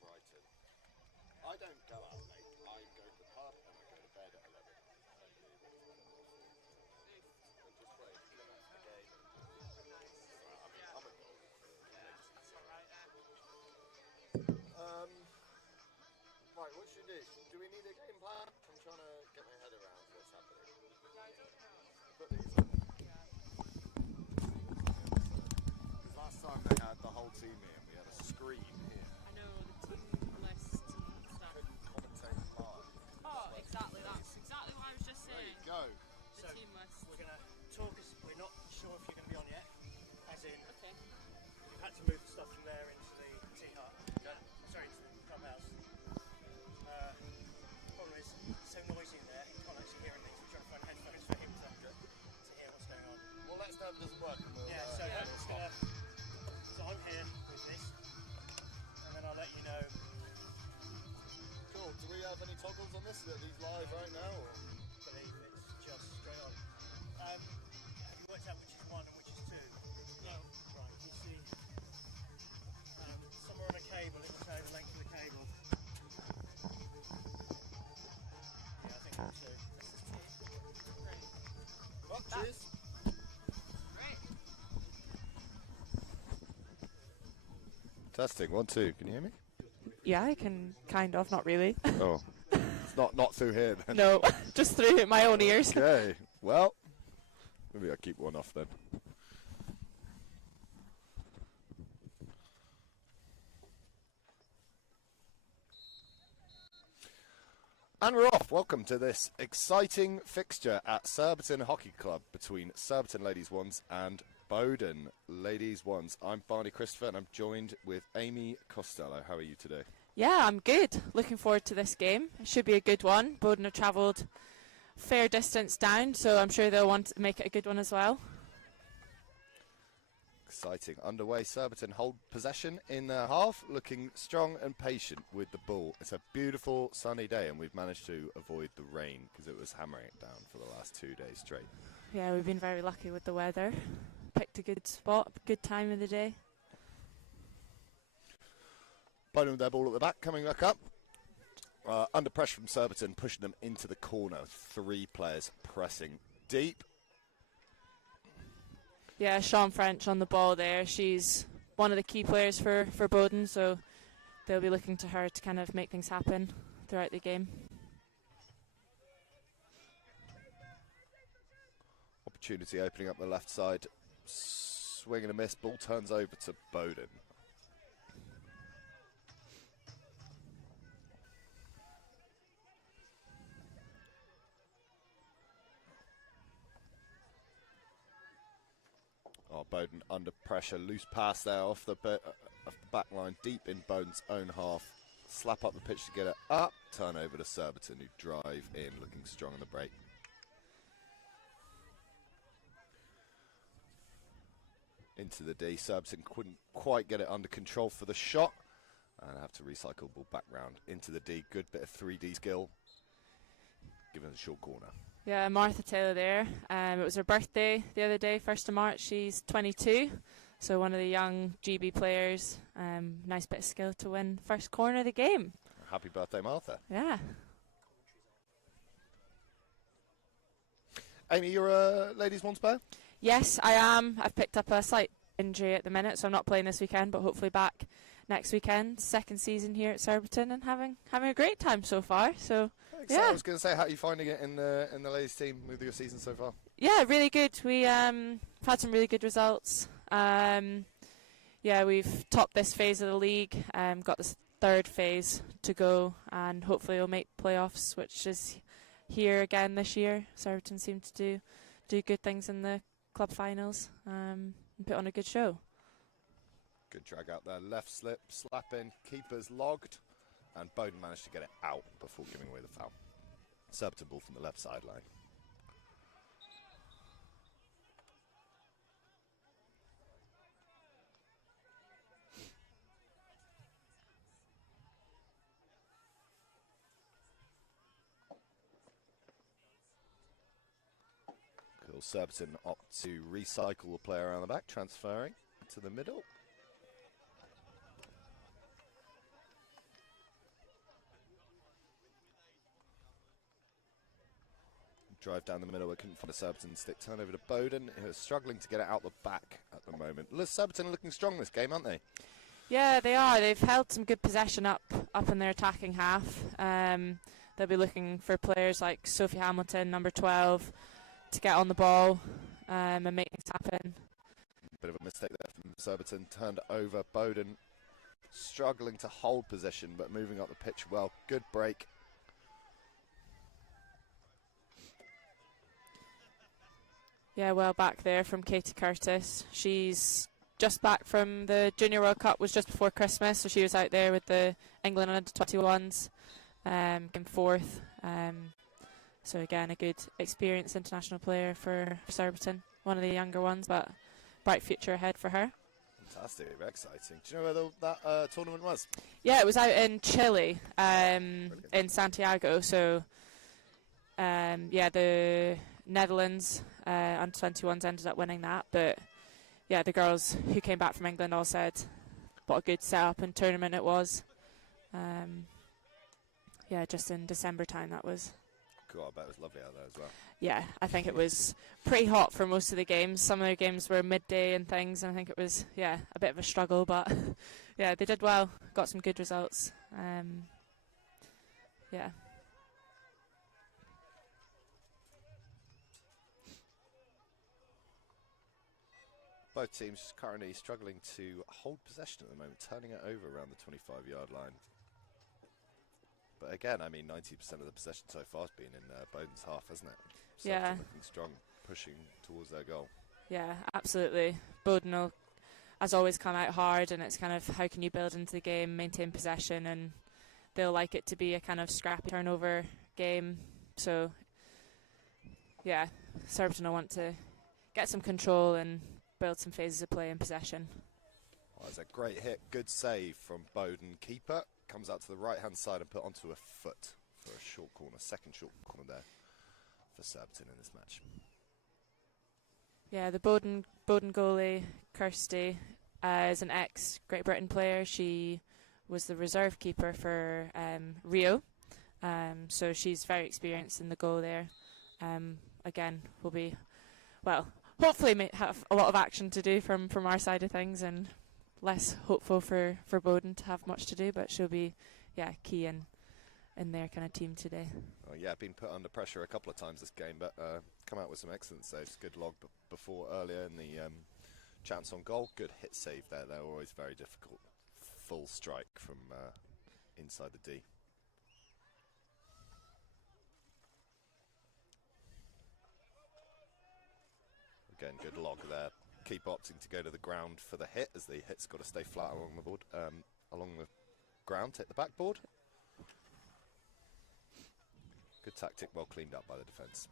Brighton. I don't go out late. I go to the pub and I go to bed at 11. And just wait for the next game. I mean, I'm a goal. That's alright, Right, what should we do? Do we need a game plan? I'm trying to get my head around what's happening. Yeah, I don't know. Put these on. Yeah. Because last time they had the whole team here and we had a screen here. I know, the team list and stuff. Couldn't commentate live. Oh, exactly. That's exactly what I was just There saying. you go. The team list. We're going to talk as we're not sure if you're going to be on yet. As in, Okay. we've had to move the stuff from there into the tea hut. Sorry, into the clubhouse. Problem is, it's so noisy in there, you can't actually hear anything, so we're trying to find headphones for him to hear what's going on. Well, let's know if it doesn't work. And we'll, Yeah, so I'm just going to... So I'm here with this, and then I'll let you know. Cool. Do we have any toggles on this? Are these live right now? Or? I believe it's just straight on. Have you worked out which is one and which is two? No. Right, you see... somewhere on a cable, it will say the length of the cable. Yeah, I think that's two. This is two. Great. Well, cheers. Great. Testing, 1, 2. Can you hear me? Yeah, I can kind of, not really. Oh. It's not through here then. No, just through my own ears. Okay. Well, maybe I'll keep one off then. And we're off. Welcome to this exciting fixture at Surbiton Hockey Club between Surbiton Ladies Ones and Bowdon Ladies Ones. I'm Barney Christopher and I'm joined with Amy Costello. How are you today? Yeah, I'm good. Looking forward to this game. It should be a good one. Bowdon have travelled fair distance down, so I'm sure they'll want to make it a good one as well. Exciting. Underway. Surbiton hold possession in their half, looking strong and patient with the ball. It's a beautiful sunny day and we've managed to avoid the rain because it was hammering it down for the last 2 days straight. Yeah, we've been very lucky with the weather. Picked a good spot, good time of the day. Bowdon with their ball at the back, coming back up. Under pressure from Surbiton, pushing them into the corner. 3 players pressing deep. Yeah, Sean French on the ball there. She's one of the key players for Bowdon, so they'll be looking to her to kind of make things happen throughout the game. Opportunity opening up the left side. Swing and a miss. Ball turns over to Bowdon. Oh, Bowdon under pressure. Loose pass there off the back line, deep in Bowdon's own half. Slap up the pitch to get it up. Turn over to Surbiton, who drive in, looking strong on the break. Into the D. Surbiton couldn't quite get it under control for the shot. And have to recycle ball back round into the D. Good bit of 3D skill. Given the short corner. Yeah, Martha Taylor there. It was her birthday the other day, 1st of March. She's 22, so one of the young GB players. Nice bit of skill to win first corner of the game. Happy birthday, Martha. Yeah. Amy, you're a ladies' one player? Yes, I am. I've picked up a slight injury at the minute, so I'm not playing this weekend, but hopefully back next weekend. Second season here at Surbiton and having a great time so far. So yeah. I was going to say, how are you finding it in the ladies' team with your season so far? Yeah, really good. We had some really good results. Yeah, we've topped this phase of the league. Got this 3rd phase to go, and hopefully we'll make playoffs, which is here again this year. Surbiton seem to do good things in the club finals and put on a good show. Good drag out there. Left slip, slap in, keeper's logged, and Bowdon managed to get it out before giving away the foul. Surbiton ball from the left sideline. Cool. Surbiton opt to recycle the player around the back, transferring to the middle. Drive down the middle, we couldn't find a Surbiton stick. Turn over to Bowdon, who is struggling to get it out the back at the moment. Surbiton are looking strong this game, aren't they? Yeah, they are. They've held some good possession up in their attacking half. They'll be looking for players like Sophie Hamilton, number 12, to get on the ball and make things happen. Bit of a mistake there from Surbiton. Turned over. Bowdon struggling to hold possession, but moving up the pitch well. Good break. Yeah, well back there from Katie Curtis. She's just back from the Junior World Cup, was just before Christmas, so she was out there with the England under-21s, came fourth. So again, a good experienced international player for Surbiton, one of the younger ones, but bright future ahead for her. Fantastic, very exciting. Do you know where that tournament was? Yeah, it was out in Chile, in Santiago. So, yeah, the Netherlands under 21s ended up winning that, but yeah, the girls who came back from England all said what a good setup and tournament it was. Yeah, just in December time that was. Cool, I bet it was lovely out there as well. Yeah, I think it was pretty hot for most of the games. Some of their games were midday and things, and I think it was, yeah, a bit of a struggle, but yeah, they did well, got some good results. Yeah. Both teams currently struggling to hold possession at the moment, turning it over around the 25-yard line. But again, I mean, 90% of the possession so far has been in Bowdon's half, hasn't it? Yeah. Looking strong, pushing towards their goal. Yeah, absolutely. Bowdon will, as always, come out hard, and it's kind of how can you build into the game, maintain possession, and they'll like it to be a kind of scrappy turnover game. So, yeah, Surbiton will want to get some control and build some phases of play in possession. Oh, that's a great hit, good save from Bowdon. Keeper comes out to the right-hand side and put onto a foot for a short corner, second short corner there for Surbiton in this match. Yeah, the Bowdon goalie, Kirsty, is an ex-Great Britain player. She was the reserve keeper for Rio, so she's very experienced in the goal there. Again, will be, well, hopefully have a lot of action to do from our side of things, and less hopeful for Bowdon to have much to do, but she'll be, yeah, key in their kind of team today. Oh, yeah, been put under pressure a couple of times this game, but come out with some excellent saves. Good log before earlier in the chance on goal. Good hit save there. They're always very difficult. Full strike from inside the D. Again, good log there. Keep opting to go to the ground for the hit, as the hit's got to stay flat along the board, along the ground, hit the backboard. Good tactic, well cleaned up by the defence.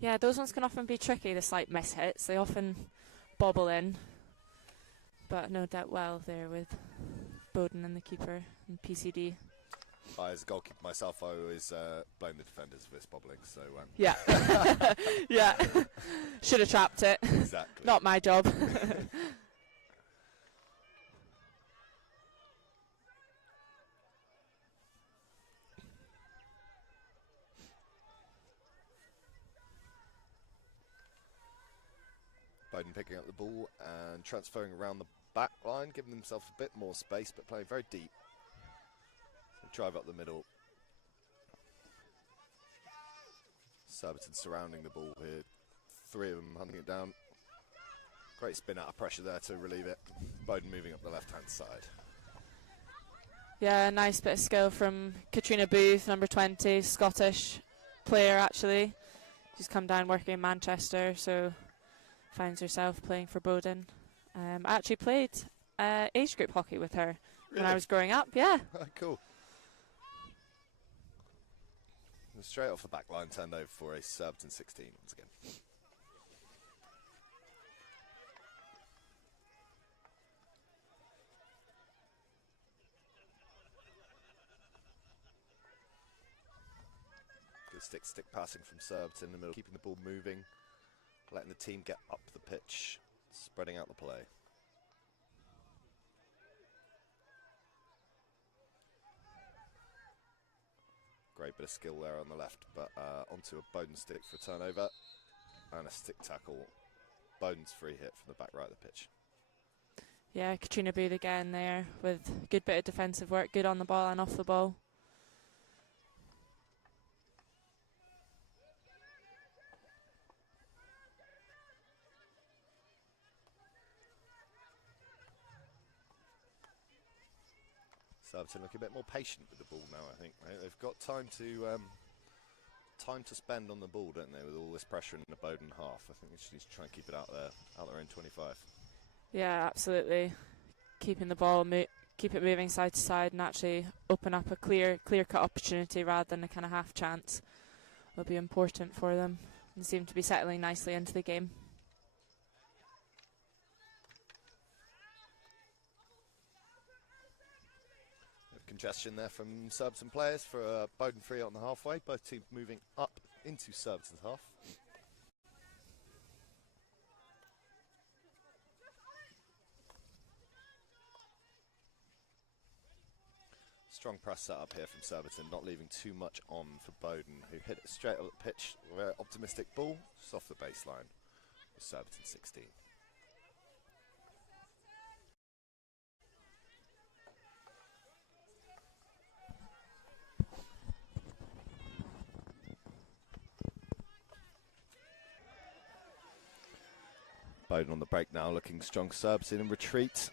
Yeah, those ones can often be tricky, the slight miss hits. They often bobble in, but no doubt well there with Bowdon and the keeper and PCD. As a goalkeeper myself, I always blame the defenders for this bobbling. So yeah, yeah, should have trapped it. Exactly. Not my job. Bowdon picking up the ball and transferring around the back line, giving themselves a bit more space, but playing very deep. So drive up the middle. Surbiton surrounding the ball here. Three of them hunting it down. Great spin out of pressure there to relieve it. Bowdon moving up the left-hand side. Yeah, nice bit of skill from Katrina Booth, number 20, Scottish player actually. She's come down working in Manchester, so finds herself playing for Bowdon. I actually played age group hockey with her when I was growing up, yeah. Cool. Straight off the back line, turned over for a Surbiton 16 once again. Good stick passing from Surbiton in the middle, keeping the ball moving, letting the team get up the pitch, spreading out the play. Great bit of skill there on the left, but onto a Bowdon stick for turnover and a stick tackle. Bowdon's free hit from the back right of the pitch. Yeah, Katrina Booth again there with a good bit of defensive work, good on the ball and off the ball. Surbiton looking a bit more patient with the ball now, I think. They've got time to spend on the ball, don't they, with all this pressure in the Bowdon half. I think they just need to try and keep it out there in 25. Yeah, absolutely. Keeping the ball, keep it moving side to side and actually open up a clear-cut opportunity rather than a kind of half chance will be important for them. They seem to be settling nicely into the game. Congestion there from Surbiton players for Bowdon free on the halfway. Both teams moving up into Surbiton's half. Strong press set up here from Surbiton, not leaving too much on for Bowdon, who hit it straight up the pitch. Very optimistic ball, just off the baseline with Surbiton 16. Bowdon on the break now, looking strong. Surbiton in retreat.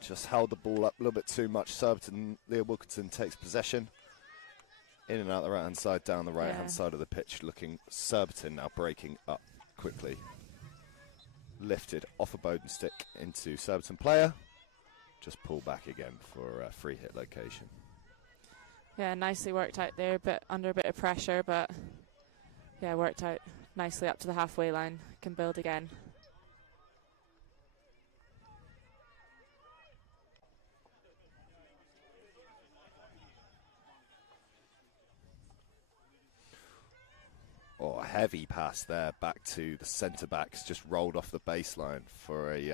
Just held the ball up a little bit too much. Surbiton, Leah Wilkinson takes possession. In and out the right-hand side, down the right-hand side of the pitch. Looking Surbiton now breaking up quickly. Lifted off a Bowdon stick into Surbiton player. Just pull back again for a free hit location. Yeah, nicely worked out there, but under a bit of pressure, but yeah, worked out nicely up to the halfway line. Can build again. Oh, a heavy pass there back to the centre backs, just rolled off the baseline for a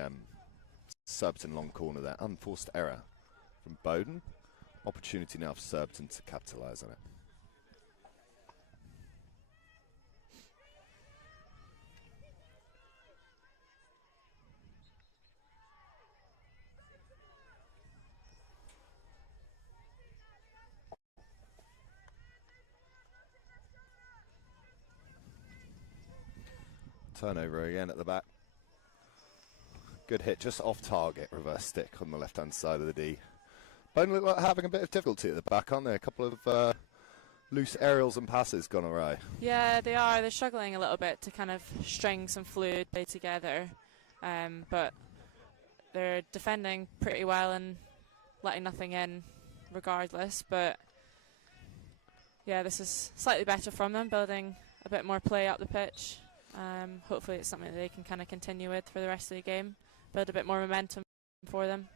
Surbiton long corner there. Unforced error from Bowdon. Opportunity now for Surbiton to capitalise on it. Turnover again at the back. Good hit, just off target, reverse stick on the left-hand side of the D. Bowdon look like having a bit of difficulty at the back, aren't they? A couple of loose aerials and passes gone awry. Yeah, they are. They're struggling a little bit to kind of string some fluid play together. But they're defending pretty well and letting nothing in regardless. But yeah, this is slightly better from them, building a bit more play up the pitch. Hopefully it's something that they can kind of continue with for the rest of the game. Build a bit more momentum for them.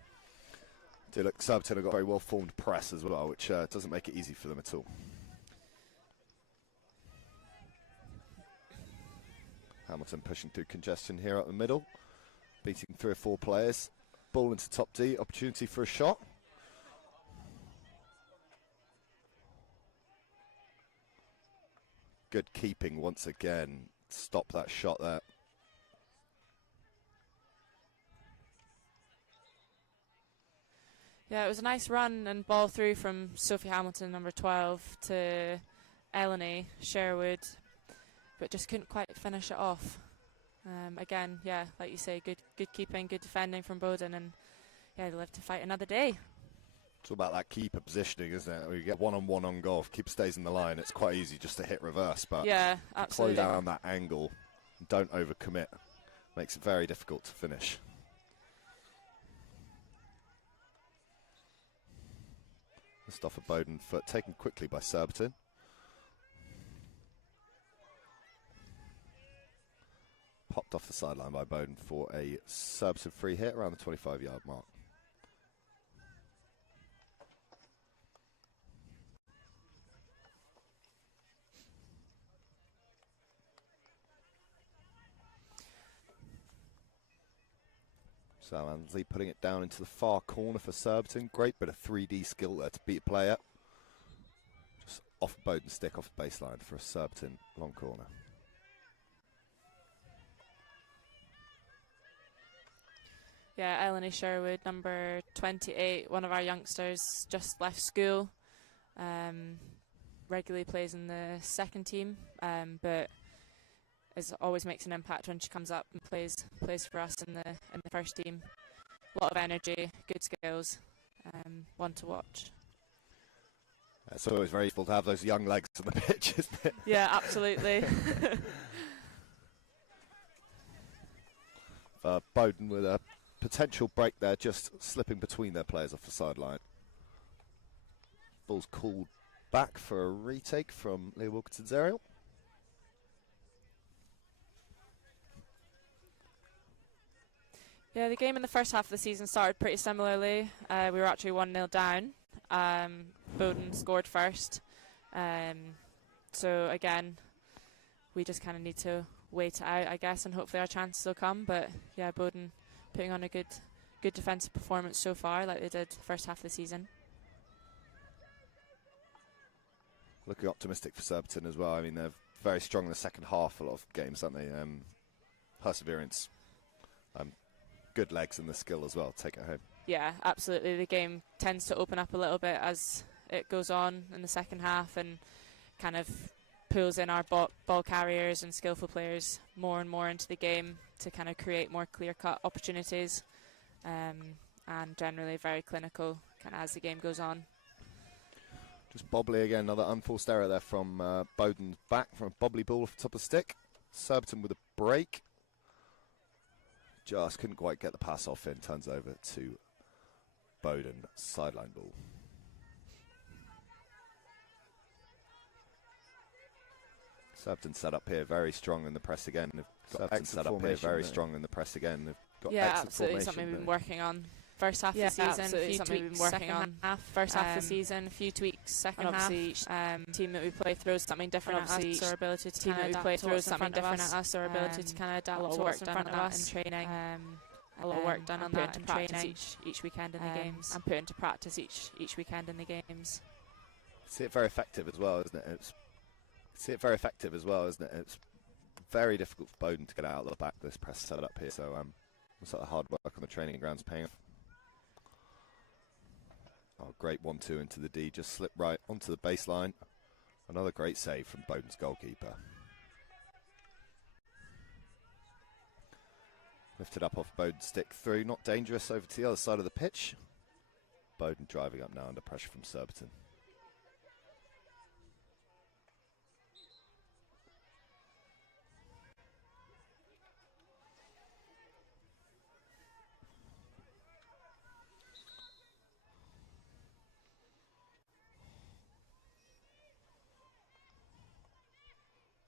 Do look, Surbiton have got a very well-formed press as well, which doesn't make it easy for them at all. Hamilton pushing through congestion here up the middle, beating 3 or 4 players. Ball into top D, opportunity for a shot. Good keeping once again. Stop that shot there. Yeah, it was a nice run and ball through from Sophie Hamilton, number 12, to Eleni Sherwood, but just couldn't quite finish it off. Again, yeah, like you say, good keeping, good defending from Bowdon, and yeah, they live to fight another day. It's all about that keeper positioning, isn't it? When you get one-on-one on goal, if keeper stays in the line, it's quite easy just to hit reverse, but yeah, absolutely. Close down that angle, don't overcommit, makes it very difficult to finish. Just off a Bowdon foot, taken quickly by Surbiton. Popped off the sideline by Bowdon for a Surbiton free hit around the 25-yard mark. Sal Ansley putting it down into the far corner for Surbiton. Great bit of 3D skill there to beat a player. Just off Bowdon stick, off the baseline for a Surbiton long corner. Yeah, Eleni Sherwood, number 28, one of our youngsters, just left school. Regularly plays in the second team, but always makes an impact when she comes up and plays for us in the first team. A lot of energy, good skills, one to watch. It's always very useful to have those young legs on the pitch, isn't it? Yeah, absolutely. Bowdon with a potential break there, just slipping between their players off the sideline. Ball's called back for a retake from Leah Wilkinson's aerial. Yeah, the game in the first half of the season started pretty similarly. We were actually 1-0 down. Bowdon scored first. So again, we just kind of need to wait it out, I guess, and hopefully our chances will come. But yeah, Bowdon putting on a good defensive performance so far, like they did the first half of the season. Looking optimistic for Surbiton as well. I mean, they're very strong in the second half, a lot of games, aren't they? Perseverance, good legs and the skill as well. Take it home. Yeah, absolutely. The game tends to open up a little bit as it goes on in the second half and kind of pulls in our ball carriers and skillful players more and more into the game to kind of create more clear-cut opportunities, and generally very clinical kind of as the game goes on. Just Bobley again, another unforced error there from Bowdon's back from a Bobley ball off the top of the stick. Surbiton with a break. Just couldn't quite get the pass off in. Turns over to Bowdon, sideline ball. Surbiton set up here very strong in the press again. Surbiton set up here very strong in the press again. They've got yeah, excellent absolutely formation, something we've been working on. First half of the season, a few tweaks. Second half, first half of the season, a few tweaks. Second half, each team that we play throws something different at us. Our ability to team that we play throws something different at us. Our ability to kind of adapt to what's in front of us in training. A lot of work done on that in training each weekend in the games, and put into practice each weekend in the games. See it very effective as well, isn't it? It's very difficult for Bowdon to get out of the back. This press set up here, so sort of hard work on the training grounds paying off. Oh, great 1-2 into the D, just slip right onto the baseline. Another great save from Bowdon's goalkeeper. Lifted up off Bowdon's stick through, not dangerous, over to the other side of the pitch. Bowdon driving up now under pressure from Surbiton.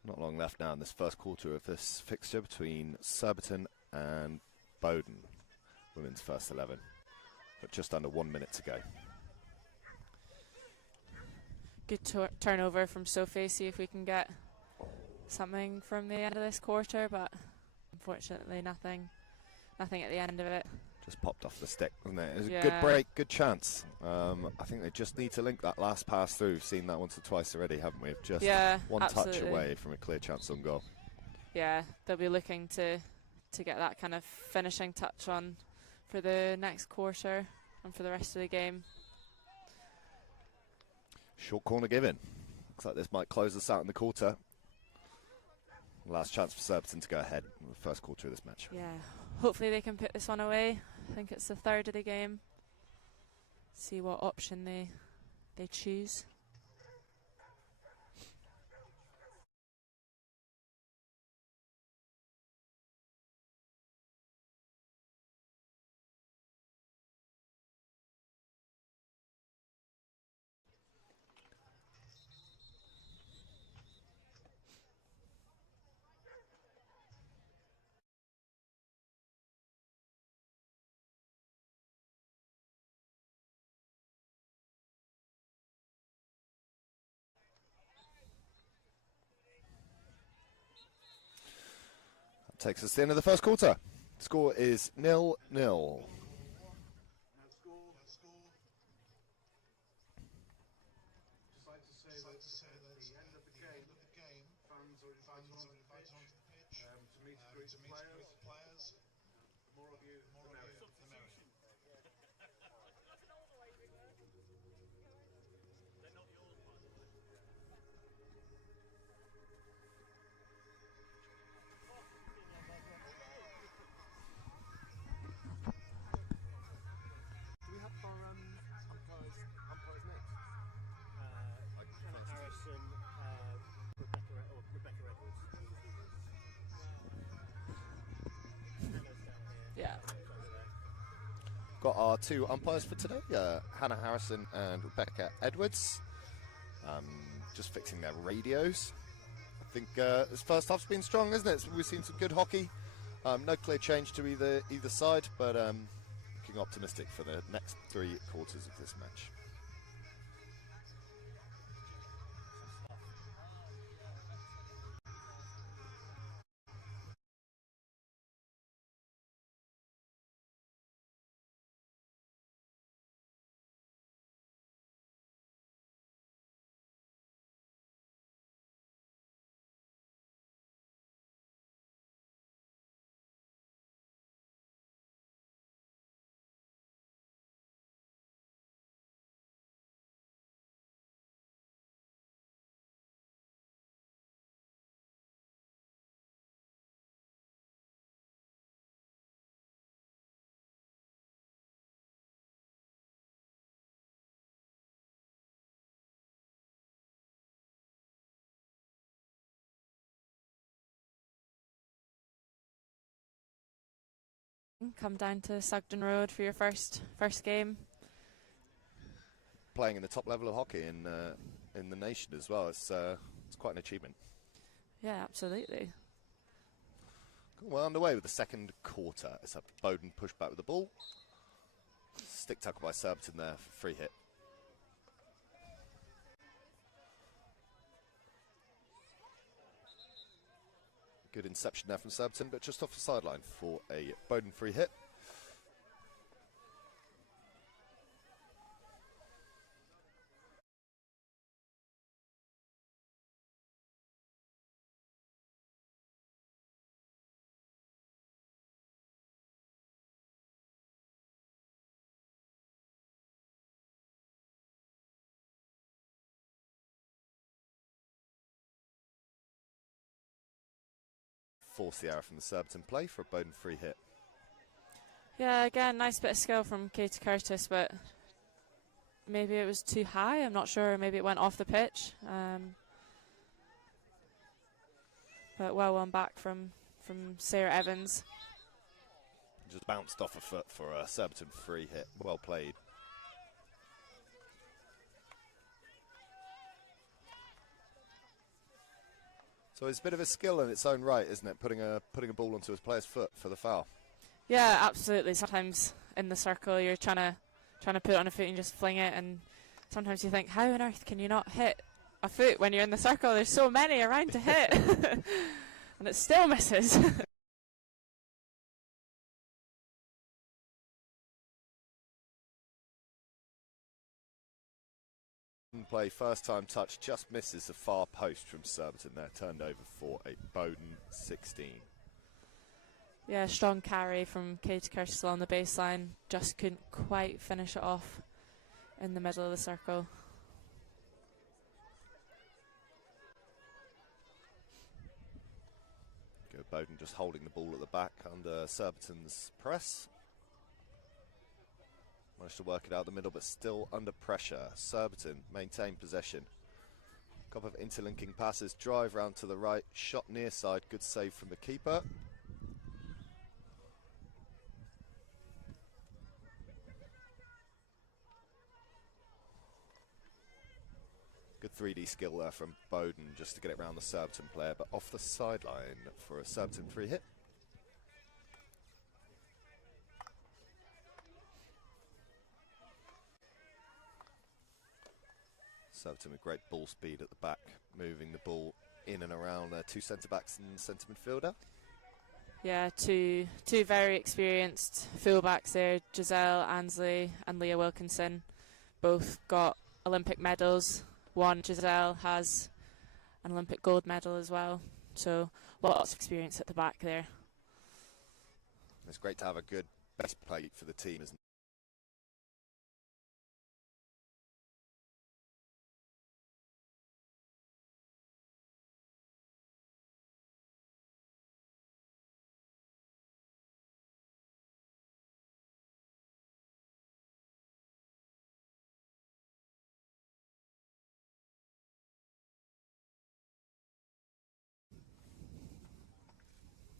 Not long left now in this first quarter of this fixture between Surbiton and Bowdon, women's first 11, but just under 1 minute to go. Good turnover from Sophie, see if we can get something from the end of this quarter, but unfortunately nothing at the end of it. Just popped off the stick, wasn't it? It was a good break, good chance. I think they just need to link that last pass through. We've seen that once or twice already, haven't we? Just one touch away from a clear chance on goal. Yeah, they'll be looking to get that kind of finishing touch on for the next quarter and for the rest of the game. Short corner given. Looks like this might close us out in the quarter. Last chance for Surbiton to go ahead in the first quarter of this match. Yeah, hopefully they can put this one away. I think it's the third of the game. See what option they choose. Takes us to the end of the first quarter. Score is 0-0. Side to say that got our two umpires for today, Hannah Harrison and Rebecca Edwards. Just fixing their radios. I think this first half's been strong, isn't it? We've seen some good hockey. No clear change to either side, but looking optimistic for the next 3 quarters of this match. Come down to Sugden Road for your first game. Playing in the top level of hockey in the nation as well. It's quite an achievement. Yeah, absolutely. We're underway with the second quarter. It's a Bowdon pushback with the ball. Stick tackle by Surbiton there for free hit. Good inception there from Surbiton, but just off the sideline for a Bowdon free hit. Force the error from the Surbiton play for a Bowdon free hit. Yeah, again, nice bit of skill from Katie Curtis, but maybe it was too high. I'm not sure. Maybe it went off the pitch. But well won back from Sarah Evans. Just bounced off a foot for a Surbiton free hit. Well played. So it's a bit of a skill in its own right, isn't it? Putting a ball onto a player's foot for the foul. Yeah, absolutely. Sometimes in the circle you're trying to put it on a foot and just fling it, and sometimes you think, how on earth can you not hit a foot when you're in the circle? There's so many around to hit, and it still misses. Play first time touch, just misses the far post from Surbiton there, turned over for a Bowdon 16. Yeah, strong carry from Katie Curtis along the baseline, just couldn't quite finish it off in the middle of the circle. Good, Bowdon just holding the ball at the back under Surbiton's press. Managed to work it out the middle, but still under pressure. Surbiton maintain possession. Couple of interlinking passes, drive round to the right, shot near side, good save from the keeper. Good 3D skill there from Bowdon just to get it round the Surbiton player, but off the sideline for a Surbiton free hit. Surbiton with great ball speed at the back, moving the ball in and around their two centre-backs and centre midfielder. Yeah, two very experienced fullbacks there, Giselle Ansley and Leah Wilkinson. Both got Olympic medals. One, Giselle, has an Olympic gold medal as well. So lots of experience at the back there. It's great to have a good base plate for the team, isn't it?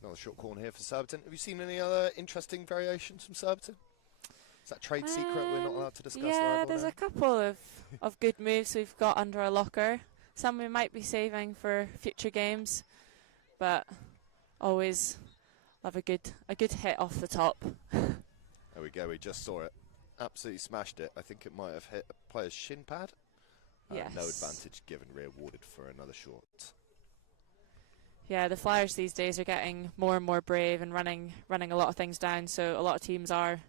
Another short corner here for Surbiton. Have you seen any other interesting variations from Surbiton? Is that trade secret we're not allowed to discuss live Yeah, on there's air? a couple of good moves we've got under our locker. Some we might be saving for future games, but always love a good hit off the top. There we go, we just saw it. Absolutely smashed it. I think it might have hit a player's shin pad. Yes. No advantage given, rewarded for another shot. Yeah, the Flyers these days are getting more and more brave and running a lot of things down, so a lot of teams are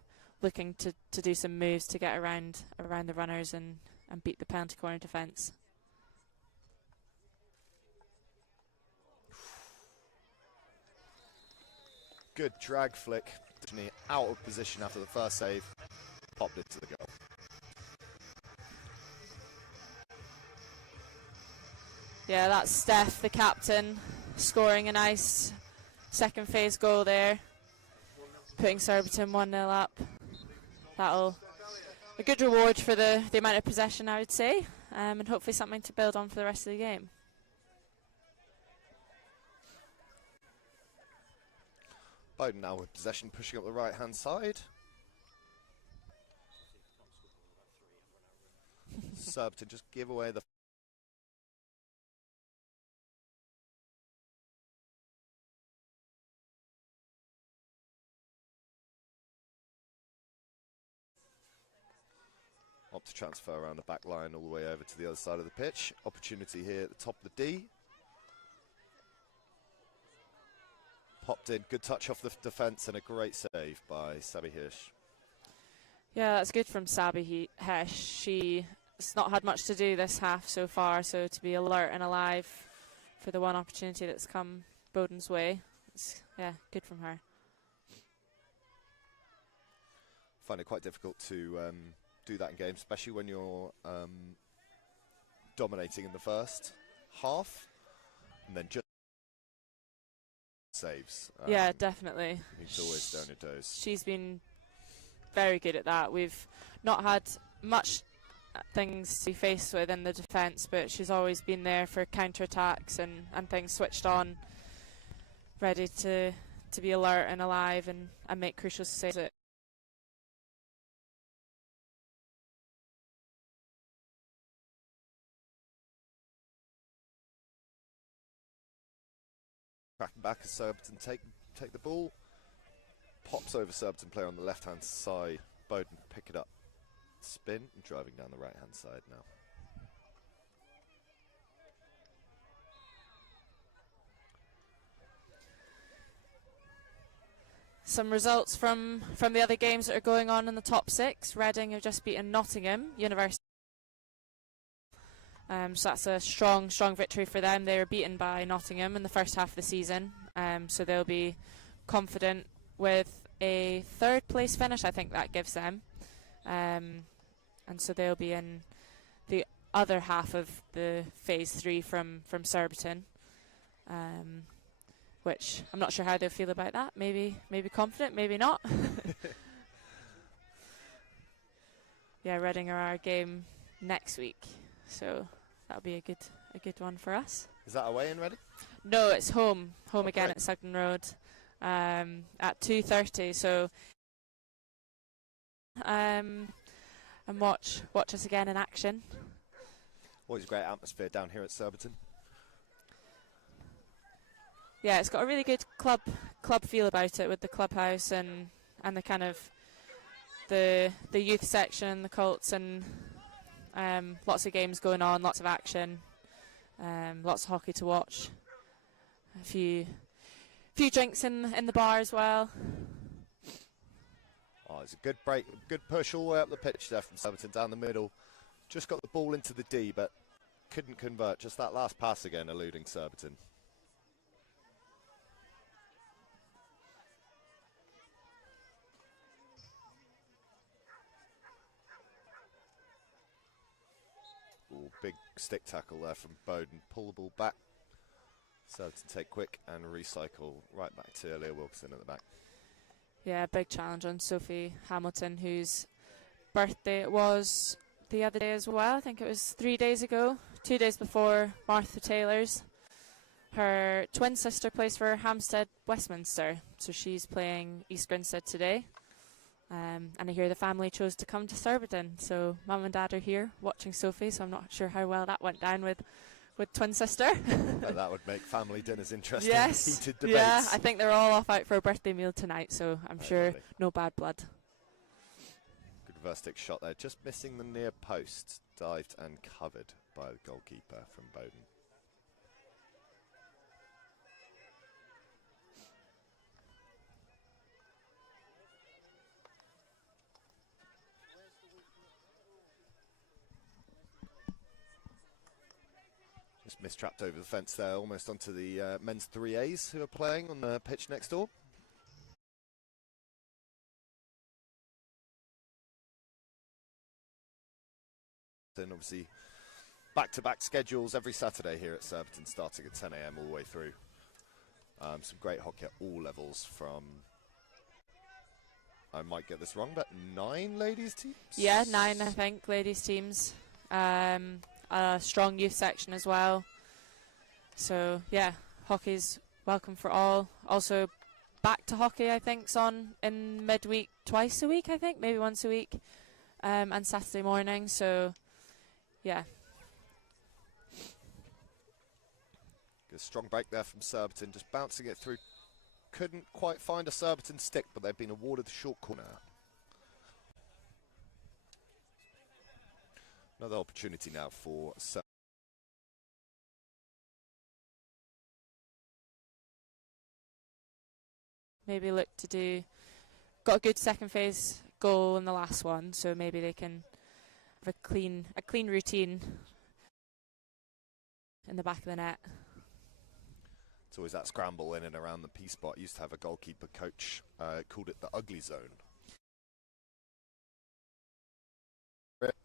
looking to do some moves to get around the runners and beat the penalty corner defence. Good drag flick, out of position after the first save, popped into the goal. Yeah, that's Steph, the captain, scoring a nice second phase goal there, putting Surbiton 1-0 up. That'll a good reward for the amount of possession, I would say, and hopefully something to build on for the rest of the game. Bowdon now with possession, pushing up the right-hand side. Surbiton just give away the... Opt to transfer around the back line all the way over to the other side of the pitch. Opportunity here at the top of the D. Popped in, good touch off the defence and a great save by Sabi Hirsch. Yeah, that's good from Sabi Hirsch. She's not had much to do this half so far, so to be alert and alive for the one opportunity that's come Bowdon's way, it's, yeah, good from her. Find it quite difficult to do that in games, especially when you're dominating in the first half and then just saves. Yeah, definitely. He's always stay on your toes. She's been very good at that. We've not had much things to be faced with in the defence, but she's always been there for counter-attacks and things switched on, ready to be alert and alive and make crucial saves. Cracking back as Surbiton take the ball. Pops over Surbiton player on the left-hand side. Bowdon pick it up. Spin and driving down the right-hand side now. Some results from the other games that are going on in the top six. Reading have just beaten Nottingham University. So that's a strong victory for them. They were beaten by Nottingham in the first half of the season. So they'll be confident with a third place finish, I think that gives them. And so they'll be in the other half of the phase 3 from Surbiton. Which I'm not sure how they'll feel about that. Maybe confident, maybe not. Yeah, Reading are our game next week, so that'll be a good one for us. Is that away in Reading? No, it's home Okay. again at Sugden Road at 2:30. So and watch us again in action. Always a great atmosphere down here at Surbiton. Yeah, it's got a really good club feel about it with the clubhouse and the kind of the youth section, the Colts, and lots of games going on, lots of action, lots of hockey to watch. A few drinks in the bar as well. Oh, it's a good break, good push all the way up the pitch there from Surbiton down the middle. Just got the ball into the D, but couldn't convert. Just that last pass again, eluding Surbiton. Ooh, big stick tackle there from Bowdon. Pull the ball back. Surbiton take quick and recycle right back to Leah Wilkinson at the back. Yeah, big challenge on Sophie Hamilton, whose birthday it was the other day as well. I think it was 3 days ago, 2 days before Martha Taylor's. Her twin sister plays for Hampstead Westminster, so she's playing East Grinstead today. And I hear the family chose to come to Surbiton, so mum and dad are here watching Sophie, so I'm not sure how well that went down with twin sister. That would make family dinners interesting. Yes, Heated debates. yeah, I think they're all off out for a birthday meal tonight, so I'm sure Lovely. no bad blood. Good reverse stick shot there, just missing the near post, dived and covered by the goalkeeper from Bowdon. Just mistrapped over the fence there, almost onto the men's 3As who are playing on the pitch next door. Then obviously back-to-back schedules every Saturday here at Surbiton, starting at 10 AM all the way through. Some great hockey at all levels from, I might get this wrong, but 9 ladies teams? Yeah, 9 I think, ladies teams. A strong youth section as well. So yeah, hockey's welcome for all. Also back to hockey I think's on in midweek twice a week, I think, maybe once a week. And Saturday morning, so yeah. Good strong break there from Surbiton, just bouncing it through. Couldn't quite find a Surbiton stick, but they've been awarded the short corner. Another opportunity now for Surbiton. Maybe look to do, got a good second phase goal in the last one, so maybe they can have a clean routine in the back of the net. It's always that scramble in and around the P spot. Used to have a goalkeeper coach, called it the ugly zone.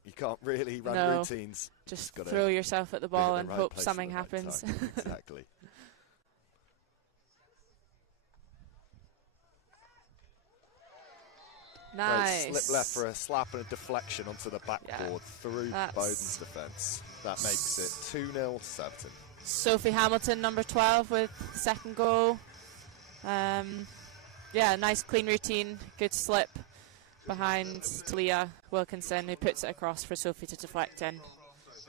You can't really run routines. Just gotta throw yourself at the ball and right hope place at something the right happens. time. Exactly. Nice. Great slip left for a slap and a deflection onto the backboard through Bowdon's defence. That makes it 2-0 Surbiton. Sophie Hamilton, number 12, with the second goal. Yeah, nice clean routine, good slip behind Talia Wilkinson, who puts it across for Sophie to deflect in.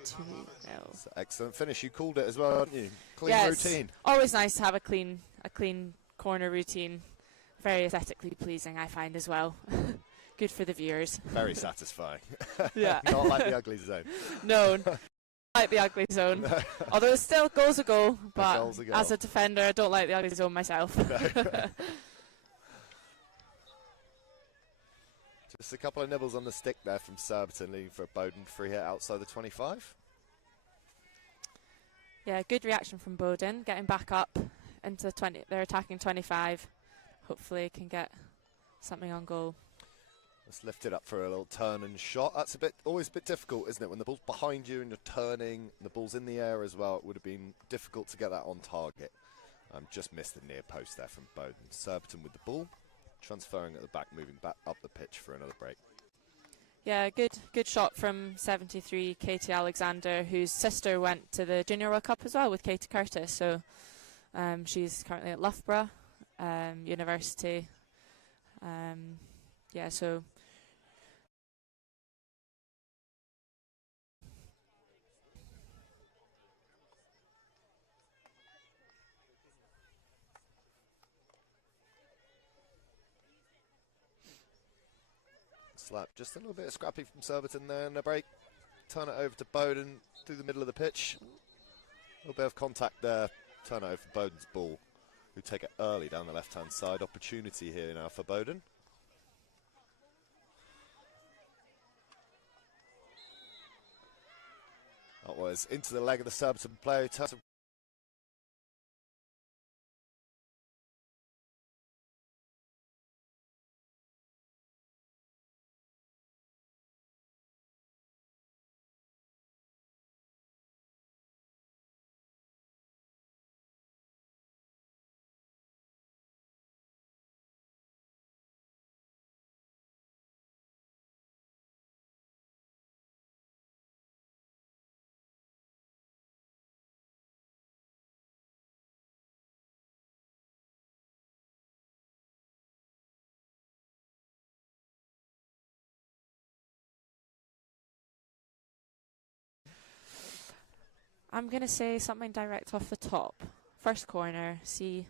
2-0. Excellent finish. You called it as well, didn't you? Clean Yes, routine. always nice to have a clean corner routine. Very aesthetically pleasing, I find, as well. Good for the viewers. Very satisfying. Yeah. Not like the ugly zone. No, not like the ugly zone. Although it's still goal's a goal, but goal's a goal. as a defender, I don't like the ugly zone myself. No. Just a couple of nibbles on the stick there from Surbiton, leading for a Bowdon free hit outside the 25. Yeah, good reaction from Bowdon, getting back up into the 20. They're attacking 25. Hopefully, can get something on goal. Let's lift it up for a little turn and shot. That's always a bit difficult, isn't it? When the ball's behind you and you're turning, and the ball's in the air as well, it would have been difficult to get that on target. Just missed the near post there from Bowdon. Surbiton with the ball, transferring at the back, moving back up the pitch for another break. Yeah, good shot from 73, Katie Alexander, whose sister went to the Junior World Cup as well with Katie Curtis. So she's currently at Loughborough University. Yeah, so Slap, just a little bit of scrappy from Surbiton there in the break. Turn it over to Bowdon through the middle of the pitch. A little bit of contact there. Turn it over for Bowdon's ball, who take it early down the left-hand side. Opportunity here now for Bowdon. That was into the leg of the Surbiton player. Turns I'm going to say something direct off the top. First corner, see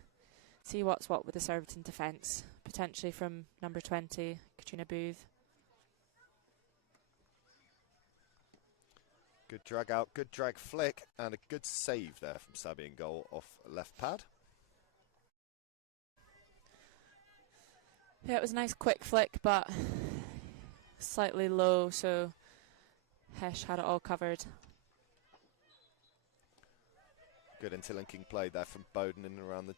what's what with the Surbiton defence, potentially from number 20, Katrina Booth. Good drag out, good drag flick, and a good save there from Sabby in goal off left pad. Yeah, it was a nice quick flick, but slightly low, so Hesh had it all covered. Good interlinking play there from Bowdon in and around the...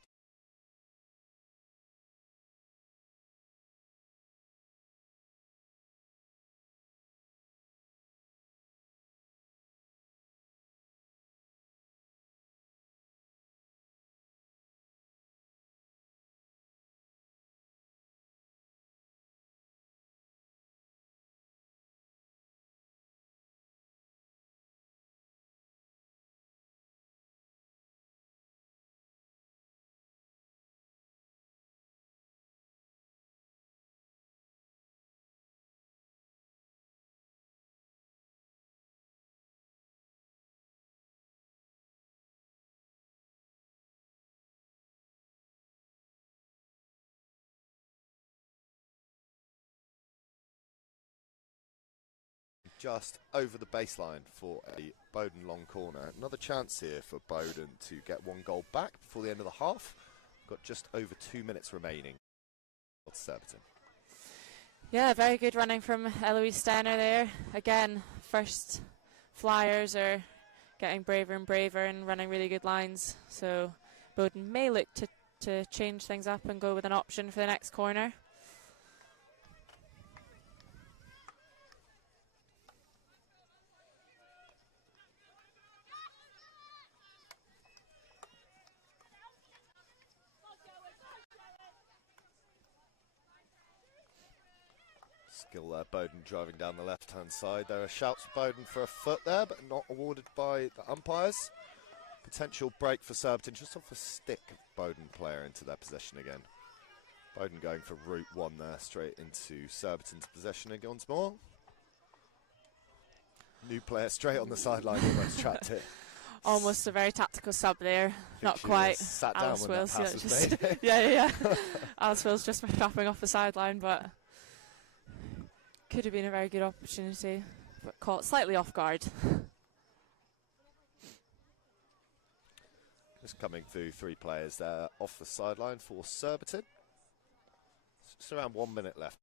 Just over the baseline for a Bowdon long corner. Another chance here for Bowdon to get 1 goal back before the end of the half. Got just over 2 minutes remaining. Surbiton. Yeah, very good running from Eloise Stenner there. Again, first flyers are getting braver and braver and running really good lines. So Bowdon may look to change things up and go with an option for the next corner. Skill there, Bowdon driving down the left-hand side. There are shouts for Bowdon for a foot there, but not awarded by the umpires. Potential break for Surbiton, just off a stick of Bowdon player into their possession again. Bowdon going for route 1 there, straight into Surbiton's possession again once more. New player straight on the sideline, almost trapped it. Almost a very tactical sub there. Not She quite. sat down Alice when that Wills, pass was just made. yeah. Alice Wills just trapping off the sideline, but could have been a very good opportunity, but caught slightly off guard. Just coming through 3 players there off the sideline for Surbiton. Just around 1 minute left.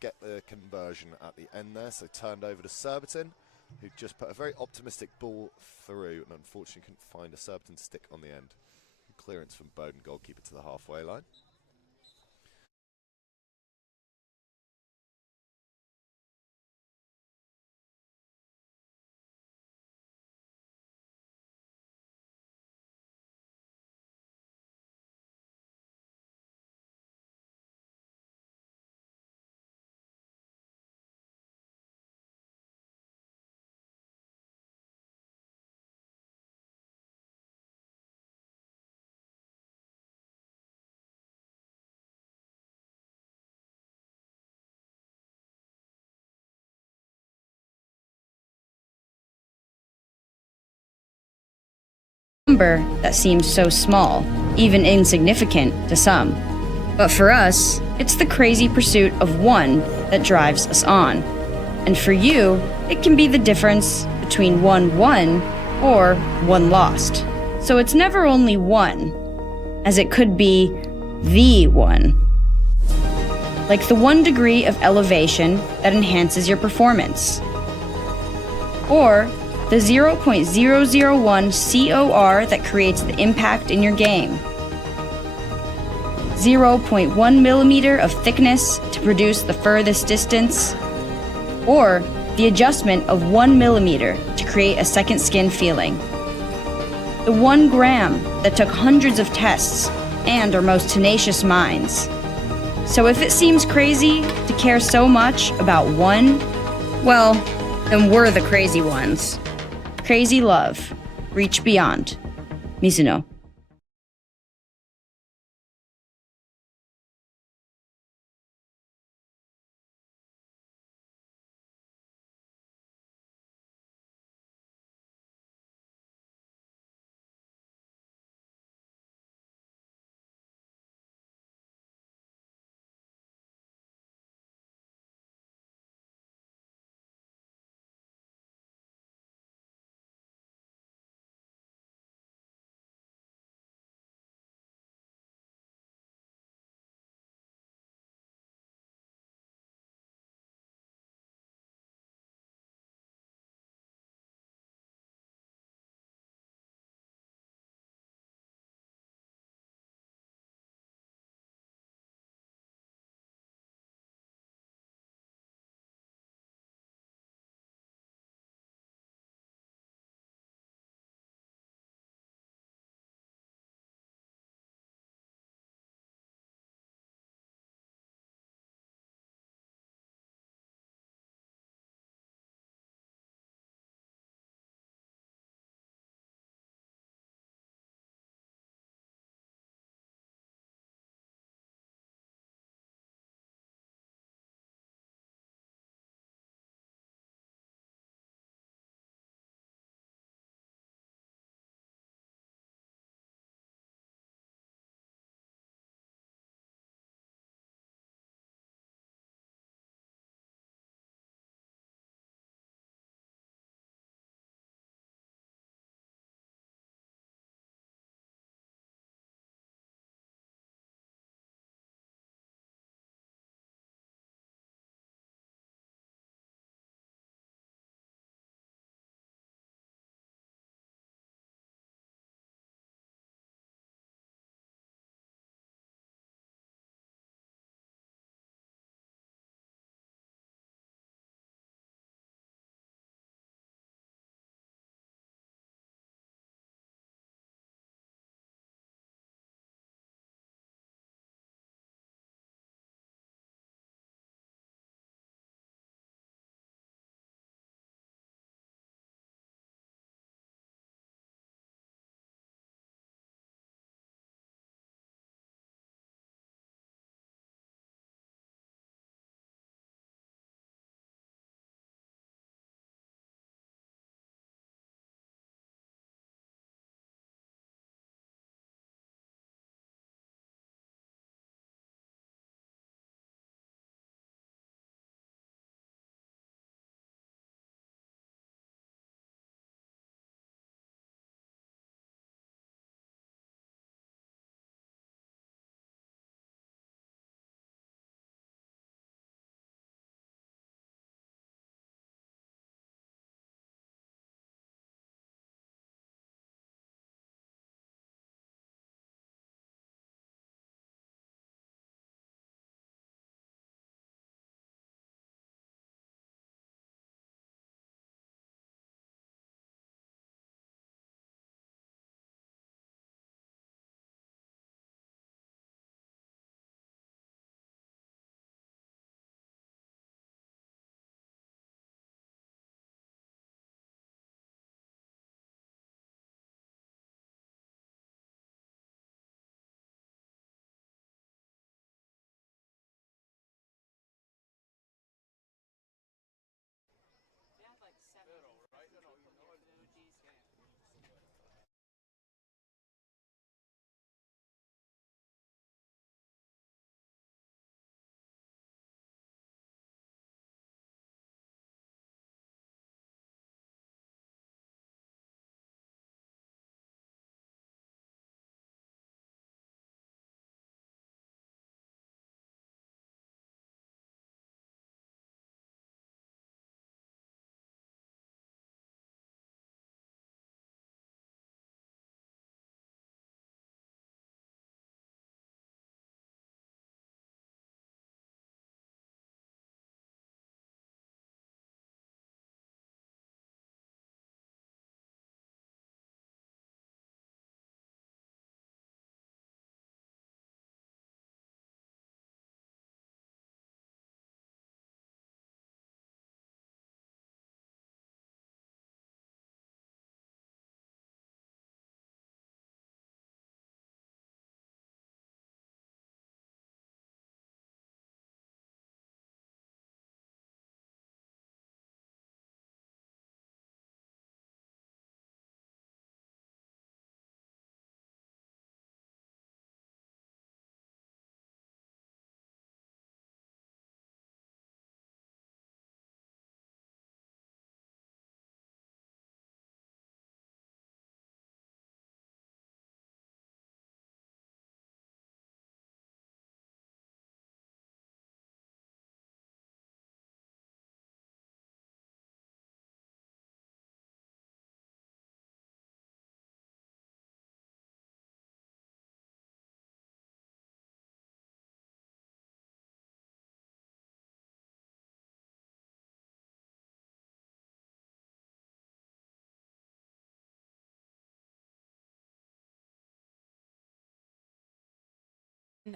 Get the conversion at the end there, so turned over to Surbiton, who just put a very optimistic ball through and unfortunately couldn't find a Surbiton stick on the end. Clearance from Bowdon goalkeeper to the halfway line. Number that seems so small, even insignificant to some. But for us, it's the crazy pursuit of 1 that drives us on. And for you, it can be the difference between 1 won or 1 lost. So it's never only 1, as it could be the 1. Like the 1 degree of elevation that enhances your performance. Or the 0.001 COR that creates the impact in your game, 0.1 millimeter of thickness to produce the furthest distance, or the adjustment of 1 millimeter to create a second skin feeling. The 1 gram that took hundreds of tests and our most tenacious minds. So if it seems crazy to care so much about one, well, then we're the crazy ones. Crazy love. Reach beyond. Mizuno.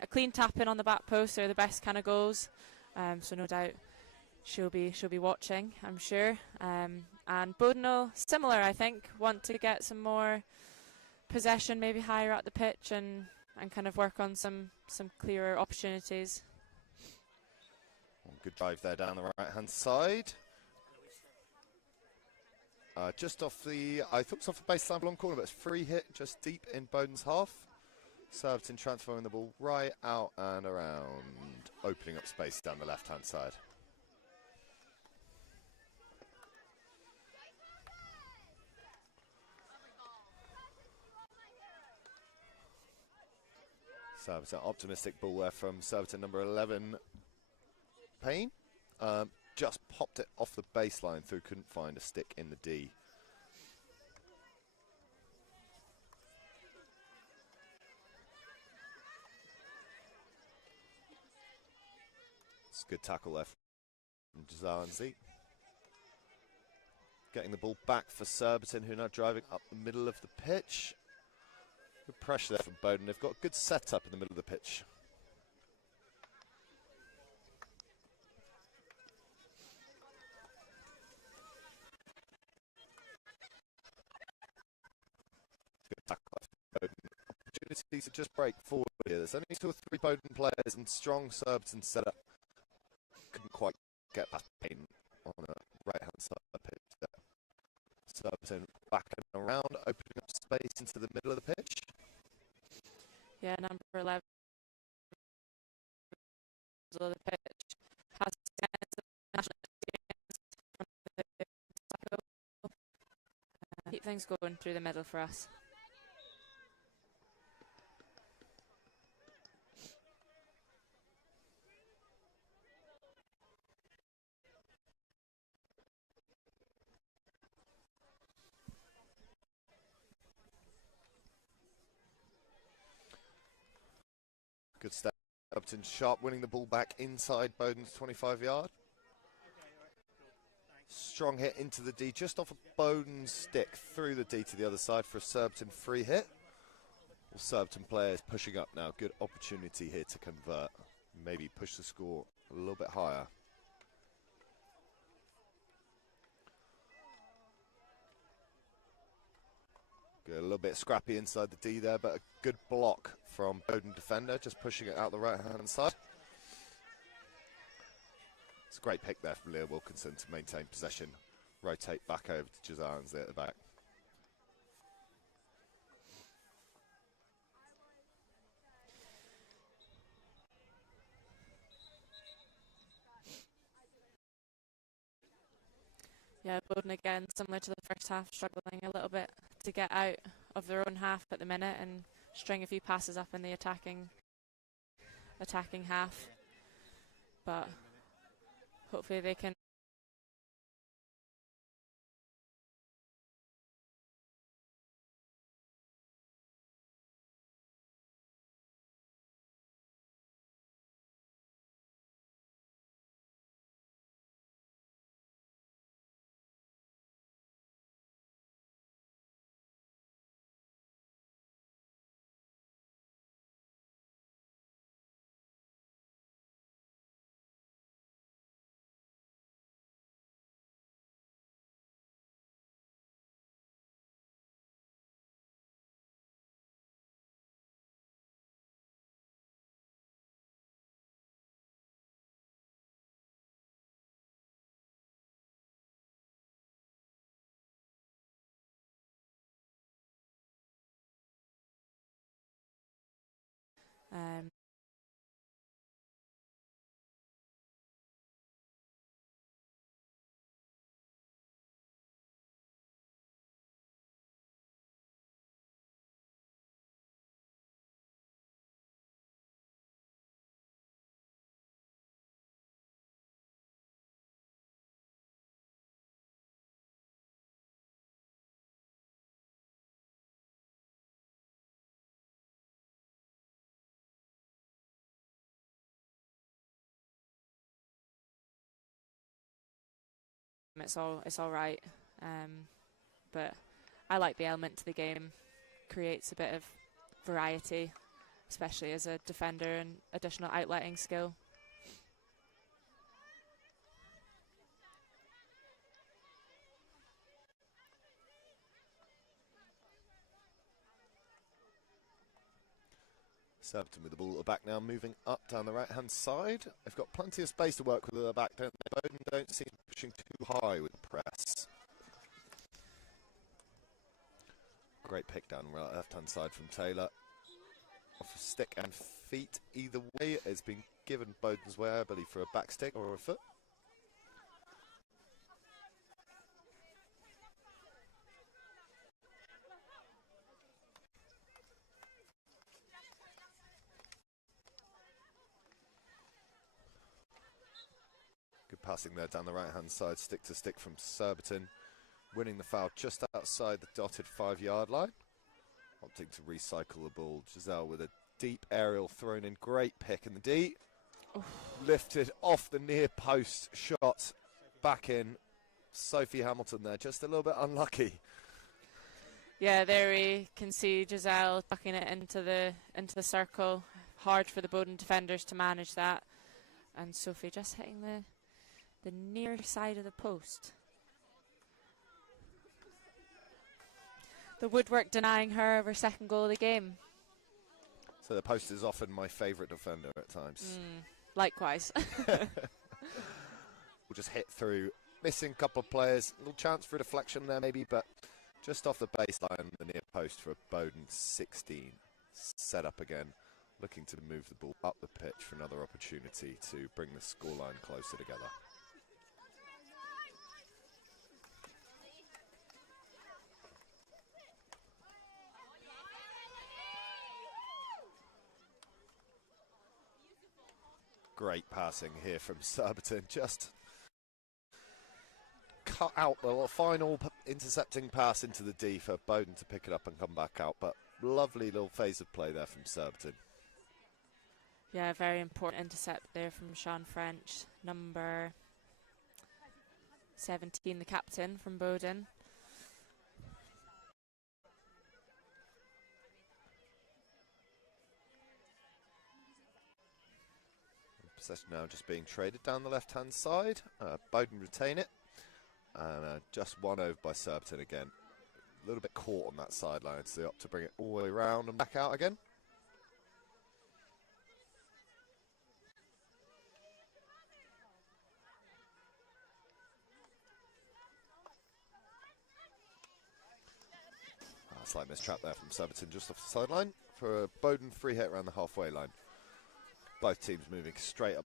a clean tap in on the back post are the best kind of goals. So no doubt she'll be watching, I'm sure. And Bowdon will, similar, I think, want to get some more possession, maybe higher up the pitch, and kind of work on some clearer opportunities. Good drive there down the right-hand side. Just off the, I thought it was off the baseline long corner, but it's free hit just deep in Bowdon's half. Surbiton transferring the ball right out and around, opening up space down the left-hand side. Surbiton, optimistic ball there from Surbiton number 11, Payne. Just popped it off the baseline through, couldn't find a stick in the D. It's a good tackle there from Jazanzi. Getting the ball back for Surbiton, who are now driving up the middle of the pitch. Good pressure there from Bowdon. They've got a good setup in the middle of the pitch. Good tackle from Bowdon. Opportunities to just break forward here. There's only 2 or 3 Bowdon players and strong Surbiton setup. Couldn't quite get past Payne on the right-hand side of the pitch there. Surbiton back and around, opening up space into the middle of the pitch. Yeah, number 11 of the pitch has national experience from the cycle. Keep things going through the middle for us. Good step. Upton Sharp winning the ball back inside Bowdon's 25-yard. Strong hit into the D, just off a Bowdon stick through the D to the other side for a Surbiton free hit. Well, Surbiton players pushing up now. Good opportunity here to convert. Maybe push the score a little bit higher. Good, a little bit scrappy inside the D there, but a good block from Bowdon defender, just pushing it out the right-hand side. It's a great pick there from Leah Wilkinson to maintain possession. Rotate back over to Jazanzi at the back. Yeah, Bowdon again, similar to the first half, struggling a little bit to get out of their own half at the minute and string a few passes up in the attacking half. But hopefully they can it's all right. But I like the element to the game. Creates a bit of variety especially as a defender and additional outletting skill. Surbiton with the ball at the back now, moving up down the right-hand side. They've got plenty of space to work with at the back, don't they? Bowdon don't seem to be pushing too high with the press. Great pick down right left-hand side from Taylor. Off a stick and feet either way. It's been given Bowdon's way, I believe, for a back stick or a foot. Good passing there down the right-hand side, stick to stick from Surbiton, winning the foul just outside the dotted 5-yard line. Opting to recycle the ball. Giselle with a deep aerial thrown in, great pick in the D. Oof. Lifted off the near post, shot back in. Sophie Hamilton there, just a little bit unlucky. Yeah, there we can see Giselle tucking it into the circle. Hard for the Bowdon defenders to manage that, and Sophie just hitting the near side of the post. The woodwork denying her of her second goal of the game. So the post is often my favourite defender at times. Likewise. We'll just hit through, missing a couple of players. A little chance for a deflection there maybe, but just off the baseline, the near post for Bowdon 16. Set up again, looking to move the ball up the pitch for another opportunity to bring the scoreline closer together. Great passing here from Surbiton, just cut out the final intercepting pass into the D for Bowdon to pick it up and come back out, but lovely little phase of play there from Surbiton. Yeah, very important intercept there from Sean French, number 17, the captain from Bowdon. Possession now just being traded down the left-hand side. Bowdon retain it. And just won over by Surbiton again. A little bit caught on that sideline, so they opt to bring it all the way around and back out again. Slight mistrap there from Surbiton just off the sideline for a Bowdon free hit around the halfway line. Both teams moving straight up.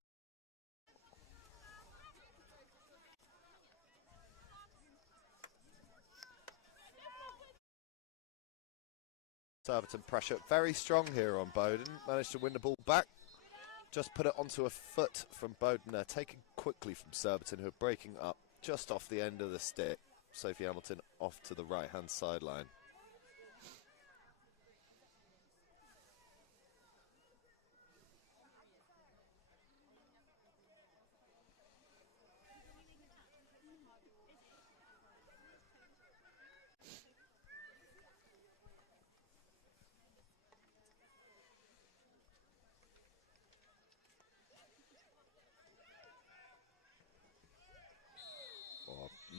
Surbiton pressure very strong here on Bowdon. Managed to win the ball back. Just put it onto a foot from Bowdon there. Taken quickly from Surbiton, who are breaking up just off the end of the stick. Sophie Hamilton off to the right-hand sideline.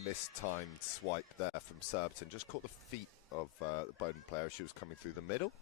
Mistimed swipe there from Surbiton. Just caught the feet of the Bowdon player as she was coming through the middle.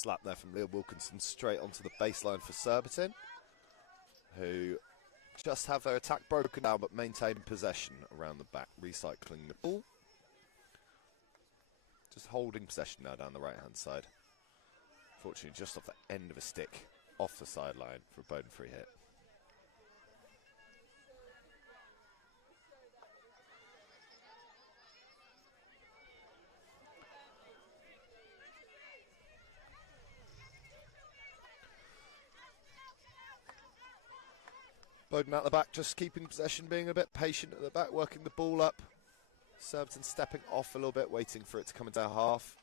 slap there from Leah Wilkinson straight onto the baseline for Surbiton, who just have their attack broken down but maintain possession around the back, recycling the ball. Just holding possession now down the right-hand side. Fortunately, just off the end of a stick, off the sideline for a Bowdon free hit. Bowdon at the back, just keeping possession, being a bit patient at the back, working the ball up. Surbiton stepping off a little bit, waiting for it to come into half.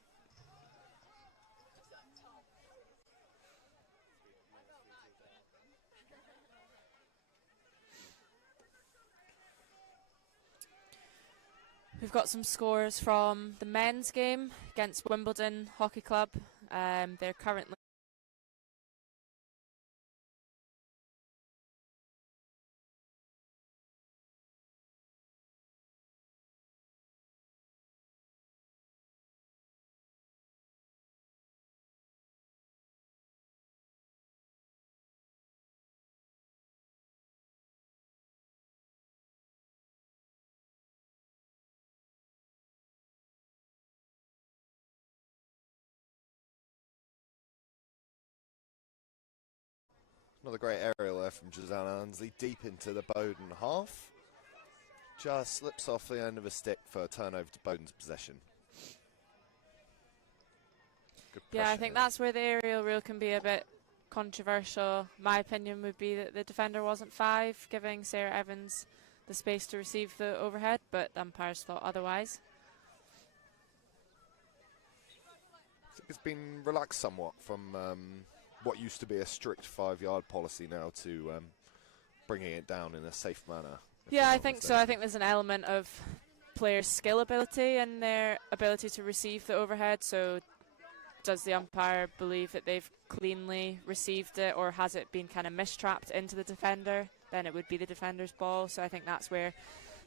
We've got some scores from the men's game against Wimbledon Hockey Club. They're currently Another great aerial there from Jazana Ansley, deep into the Bowdon half. Just slips off the end of a stick for a turnover to Bowdon's possession. Good Yeah, I pressure think there. that's where the aerial rule can be a bit controversial. My opinion would be that the defender wasn't 5, giving Sarah Evans the space to receive the overhead, but the umpires thought otherwise. I think it's been relaxed somewhat from what used to be a strict 5-yard policy now to bringing it down in a safe manner. Yeah, I think so. I think there's an element of players' skill ability and their ability to receive the overhead. So does the umpire believe that they've cleanly received it, or has it been kind of mistrapped into the defender? Then it would be the defender's ball. So I think that's where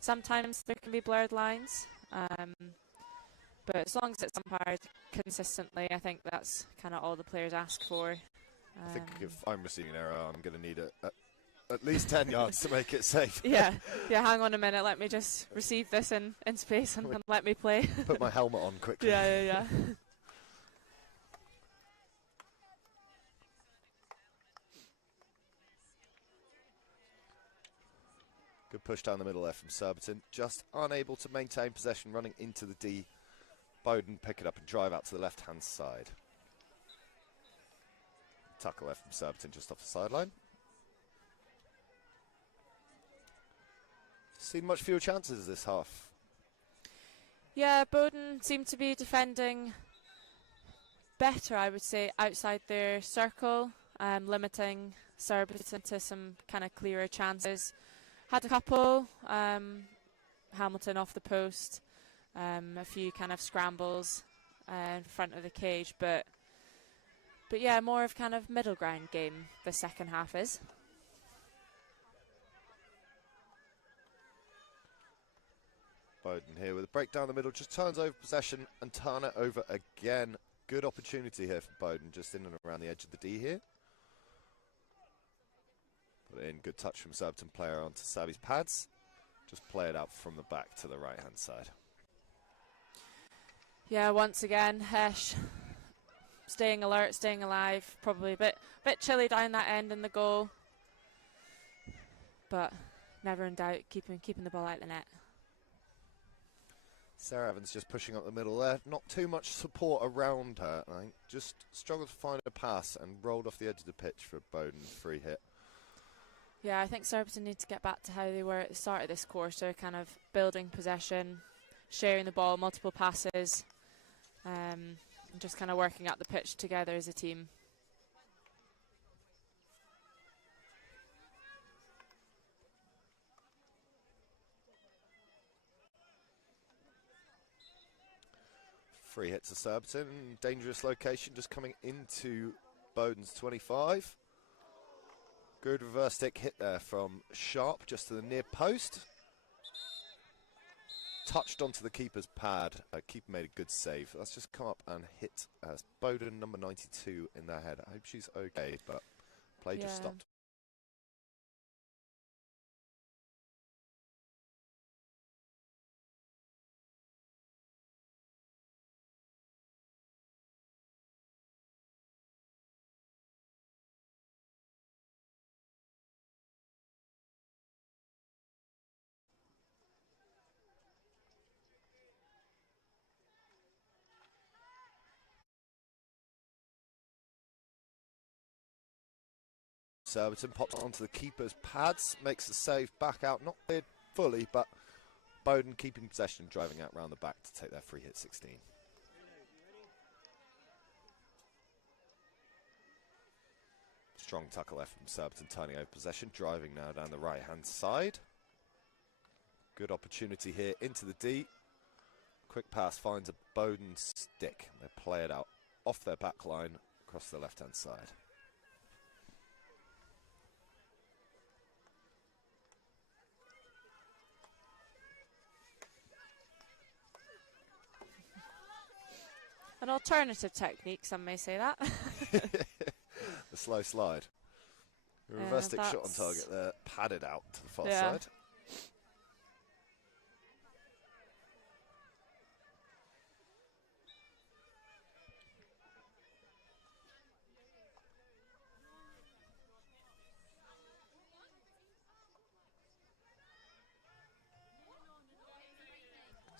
sometimes there can be blurred lines. But as long as it's umpired consistently, I think that's kind of all the players ask for. I think if I'm receiving an error, I'm going to need at least 10 yards to make it safe. Yeah, hang on a minute, let me just receive this in space and let me play. Put my helmet on quickly. Yeah. Good push down the middle there from Surbiton. Just unable to maintain possession, running into the D. Bowdon pick it up and drive out to the left-hand side. Tackle there from Surbiton just off the sideline. Seen much fewer chances this half. Yeah, Bowdon seem to be defending better, I would say, outside their circle, limiting Surbiton to some kind of clearer chances. Had a couple, Hamilton off the post, a few kind of scrambles in front of the cage, but yeah, more of kind of middle ground game the second half is. Bowdon here with a break down the middle, just turns over possession and turn it over again. Good opportunity here for Bowdon, just in and around the edge of the D here. Put it in, good touch from Surbiton player onto Savvy's pads. Just play it out from the back to the right-hand side. Yeah, once again, Hesh staying alert, staying alive. Probably a bit chilly down that end in the goal, but never in doubt, keeping the ball out the net. Sarah Evans just pushing up the middle there. Not too much support around her. I think just struggled to find a pass and rolled off the edge of the pitch for Bowdon free hit. Yeah, I think Surbiton need to get back to how they were at the start of this quarter, kind of building possession, sharing the ball, multiple passes, and just kind of working up the pitch together as a team. Free hit to Surbiton, dangerous location, just coming into Bowdon's 25. Good reverse stick hit there from Sharp, just to the near post. touched onto the keeper's pad. Keeper made a good save. Let's just come up and hit Bowdon, number 92, in their head. I hope she's okay, but play just stopped. Surbiton pops onto the keeper's pads, makes the save back out, not cleared fully, but Bowdon keeping possession, driving out round the back to take their free hit 16. Strong tackle left from Surbiton, turning over possession, driving now down the right-hand side. Good opportunity here into the D. Quick pass finds a Bowdon stick. They play it out off their back line across the left-hand side. An alternative technique, some may say that. The slow slide. Reverse stick shot on target there, padded out to the far side.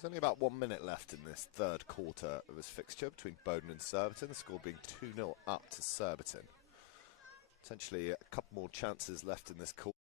There's only about 1 minute left in this third quarter of this fixture between Bowdon and Surbiton, the score being 2-0 up to Surbiton. Potentially a couple more chances left in this quarter.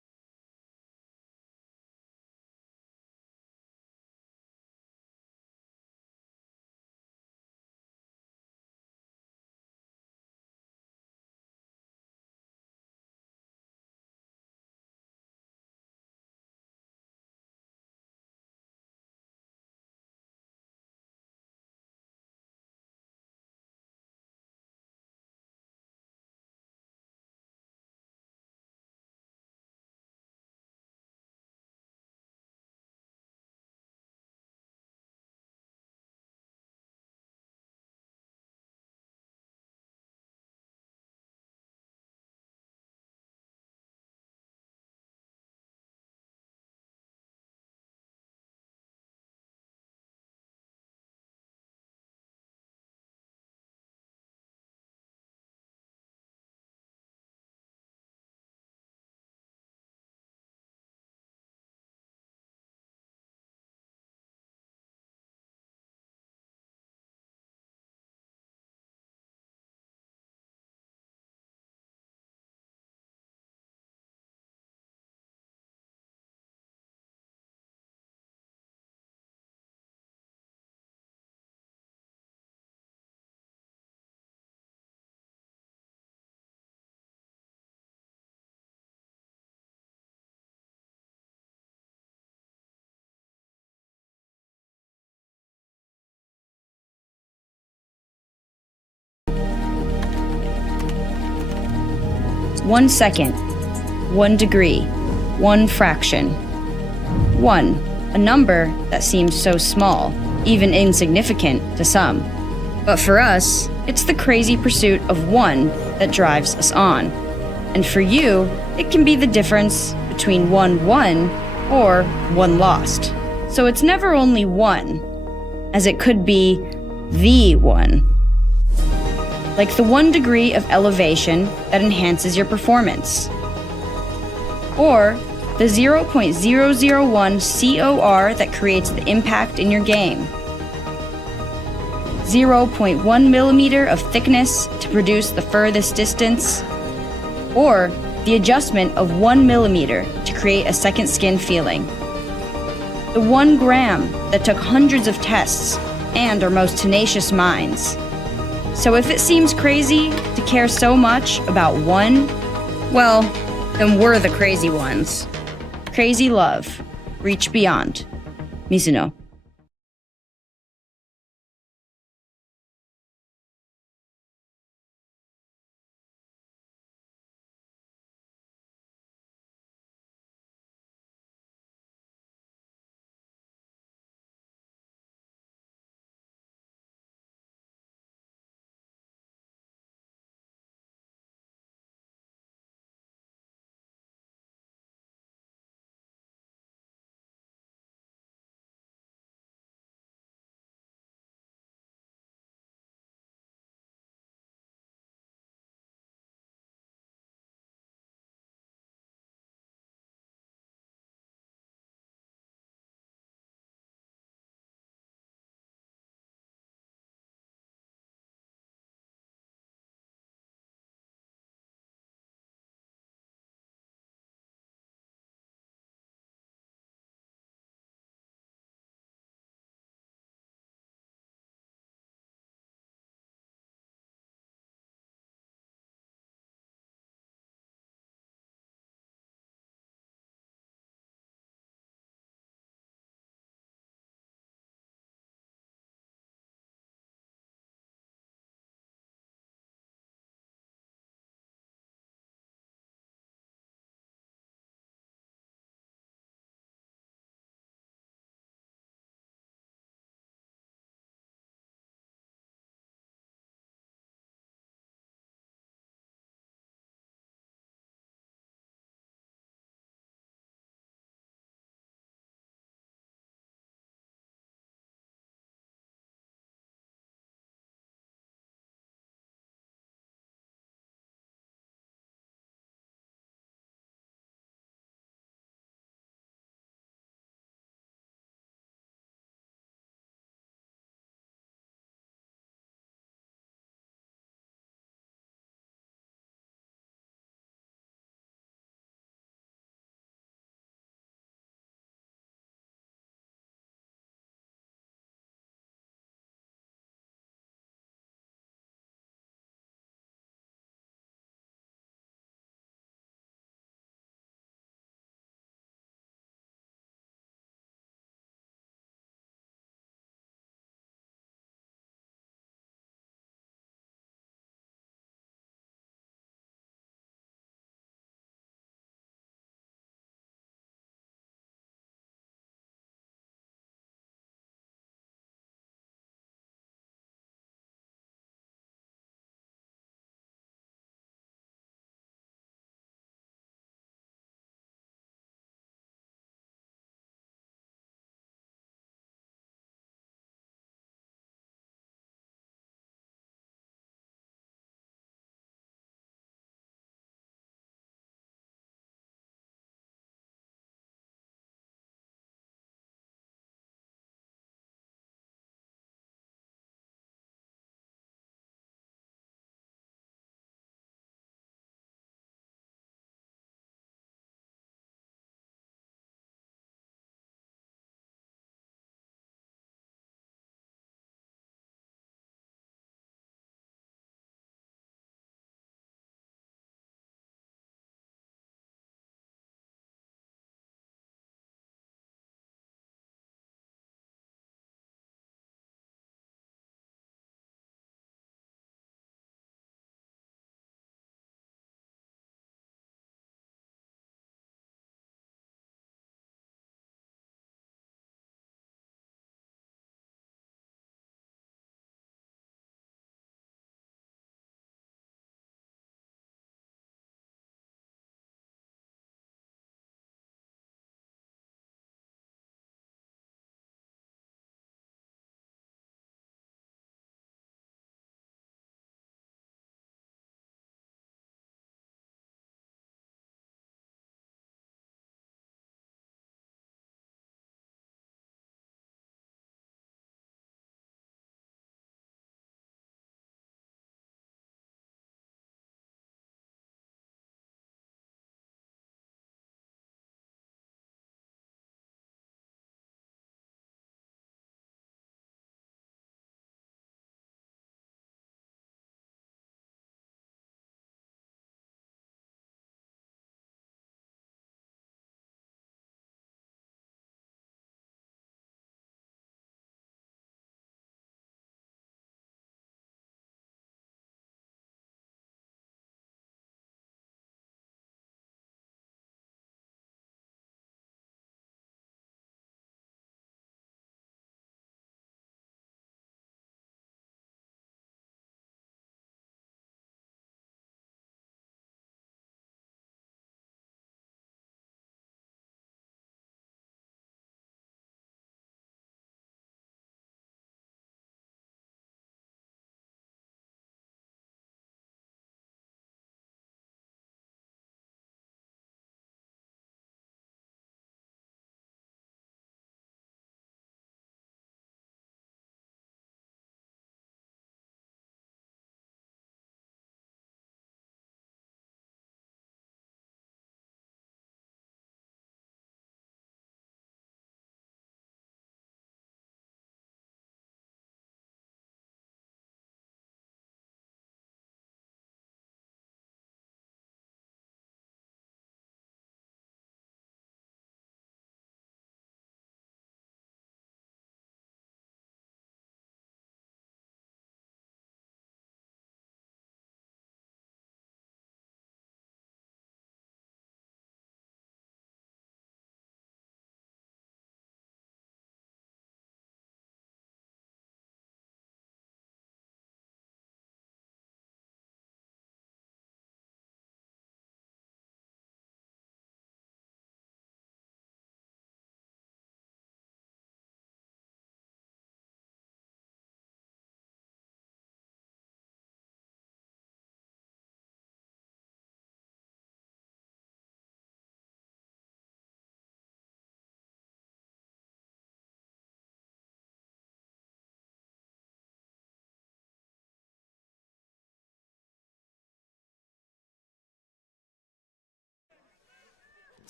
One second, 1 degree, 1 fraction. 1, a number that seems so small, even insignificant to some. But for us, it's the crazy pursuit of 1 that drives us on. And for you, it can be the difference between 1 won or 1 lost. So it's never only 1, as it could be the 1. Like the 1 degree of elevation that enhances your performance. Or the 0.001 COR that creates the impact in your game. 0.1 millimeter of thickness to produce the furthest distance. Or the adjustment of 1 millimeter to create a second skin feeling. The 1 gram that took hundreds of tests and our most tenacious minds. So if it seems crazy to care so much about 1, well, then we're the crazy ones. Crazy love. Reach beyond. Mizuno.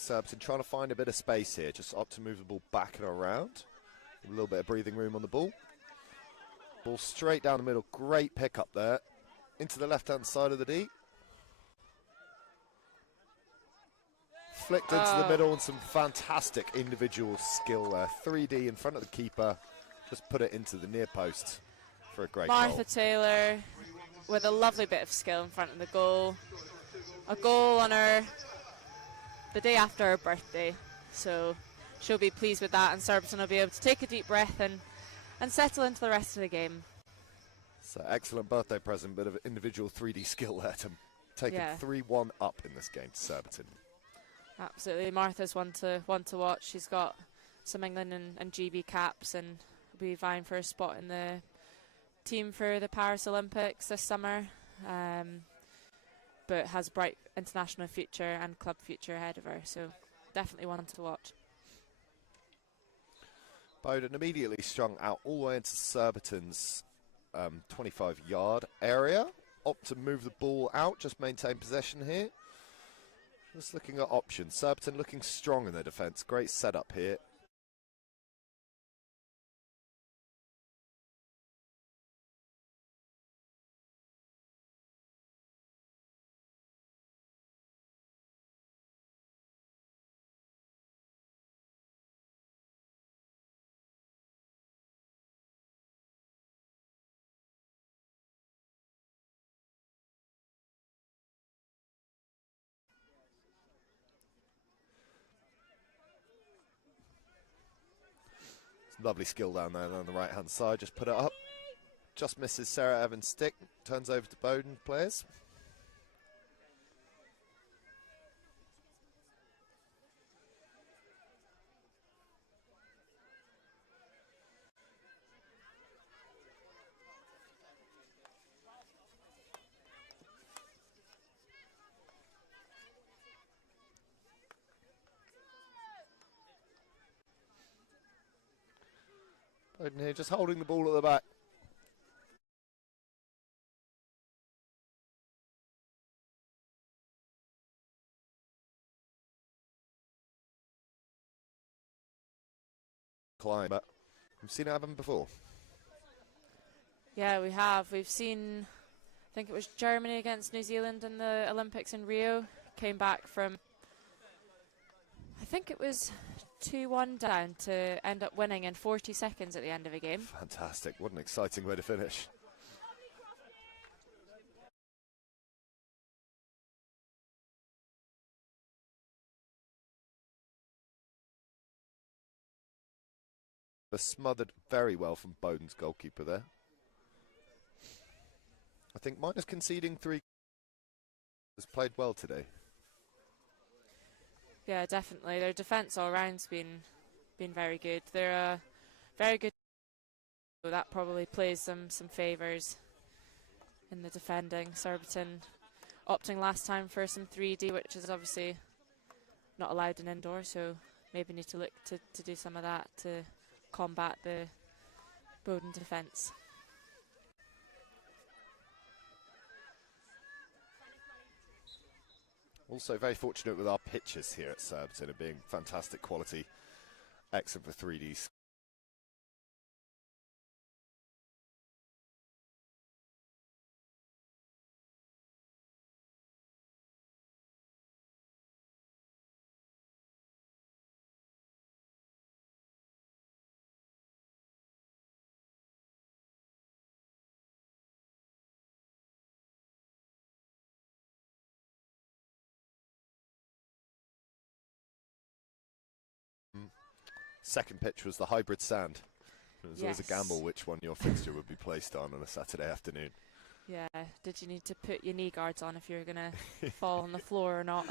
Surbiton trying to find a bit of space here. Just opt to move the ball back and around. A little bit of breathing room on the ball. Ball straight down the middle. Great pick up there. Into the left-hand side of the D. Flicked into the middle and some fantastic individual skill there. 3D in front of the keeper. Just put it into the near post for a great goal. Martha Taylor with a lovely bit of skill in front of the goal. A goal on her the day after her birthday. So she'll be pleased with that, and Surbiton will be able to take a deep breath and settle into the rest of the game. So excellent birthday present, bit of individual 3D skill there to take it 3-1 up in this game to Surbiton. Absolutely, Martha's one to watch. She's got some England and GB caps and will be vying for a spot in the team for the Paris Olympics this summer. But has a bright international future and club future ahead of her, so definitely one to watch. Bowdon immediately strung out all the way into Surbiton's 25-yard area. Opt to move the ball out, just maintain possession here. Just looking at options. Surbiton looking strong in their defence. Great setup here. Lovely skill down there on the right-hand side. Just put it up. Just misses Sarah Evans' stick. Turns over to Bowdon players. Bowdon here just holding the ball at the back. Climb, but we've seen it happen before. Yeah, we have. We've seen, I think it was Germany against New Zealand in the Olympics in Rio. Came back from, I think it was 2-1 down to end up winning in 40 seconds at the end of a game. Fantastic. What an exciting way to finish. Smothered very well from Bowdon's goalkeeper there. I think minus conceding 3 has played well today. Yeah, definitely. Their defence all round's been very good. They're a very good. So that probably plays them some favours in the defending. Surbiton opting last time for some 3D, which is obviously not allowed in indoor, so maybe need to look to do some of that to combat the Bowdon defence. Also very fortunate with our pitches here at Surbiton and being fantastic quality. Excellent for 3Ds. Second pitch was the hybrid sand. It was always a gamble which one your fixture would be placed on a Saturday afternoon. Yeah, did you need to put your knee guards on if you were going to fall on the floor or not?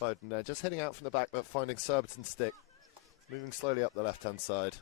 Bowdon just heading out from the back but finding Surbiton's stick. Moving slowly up the left-hand side.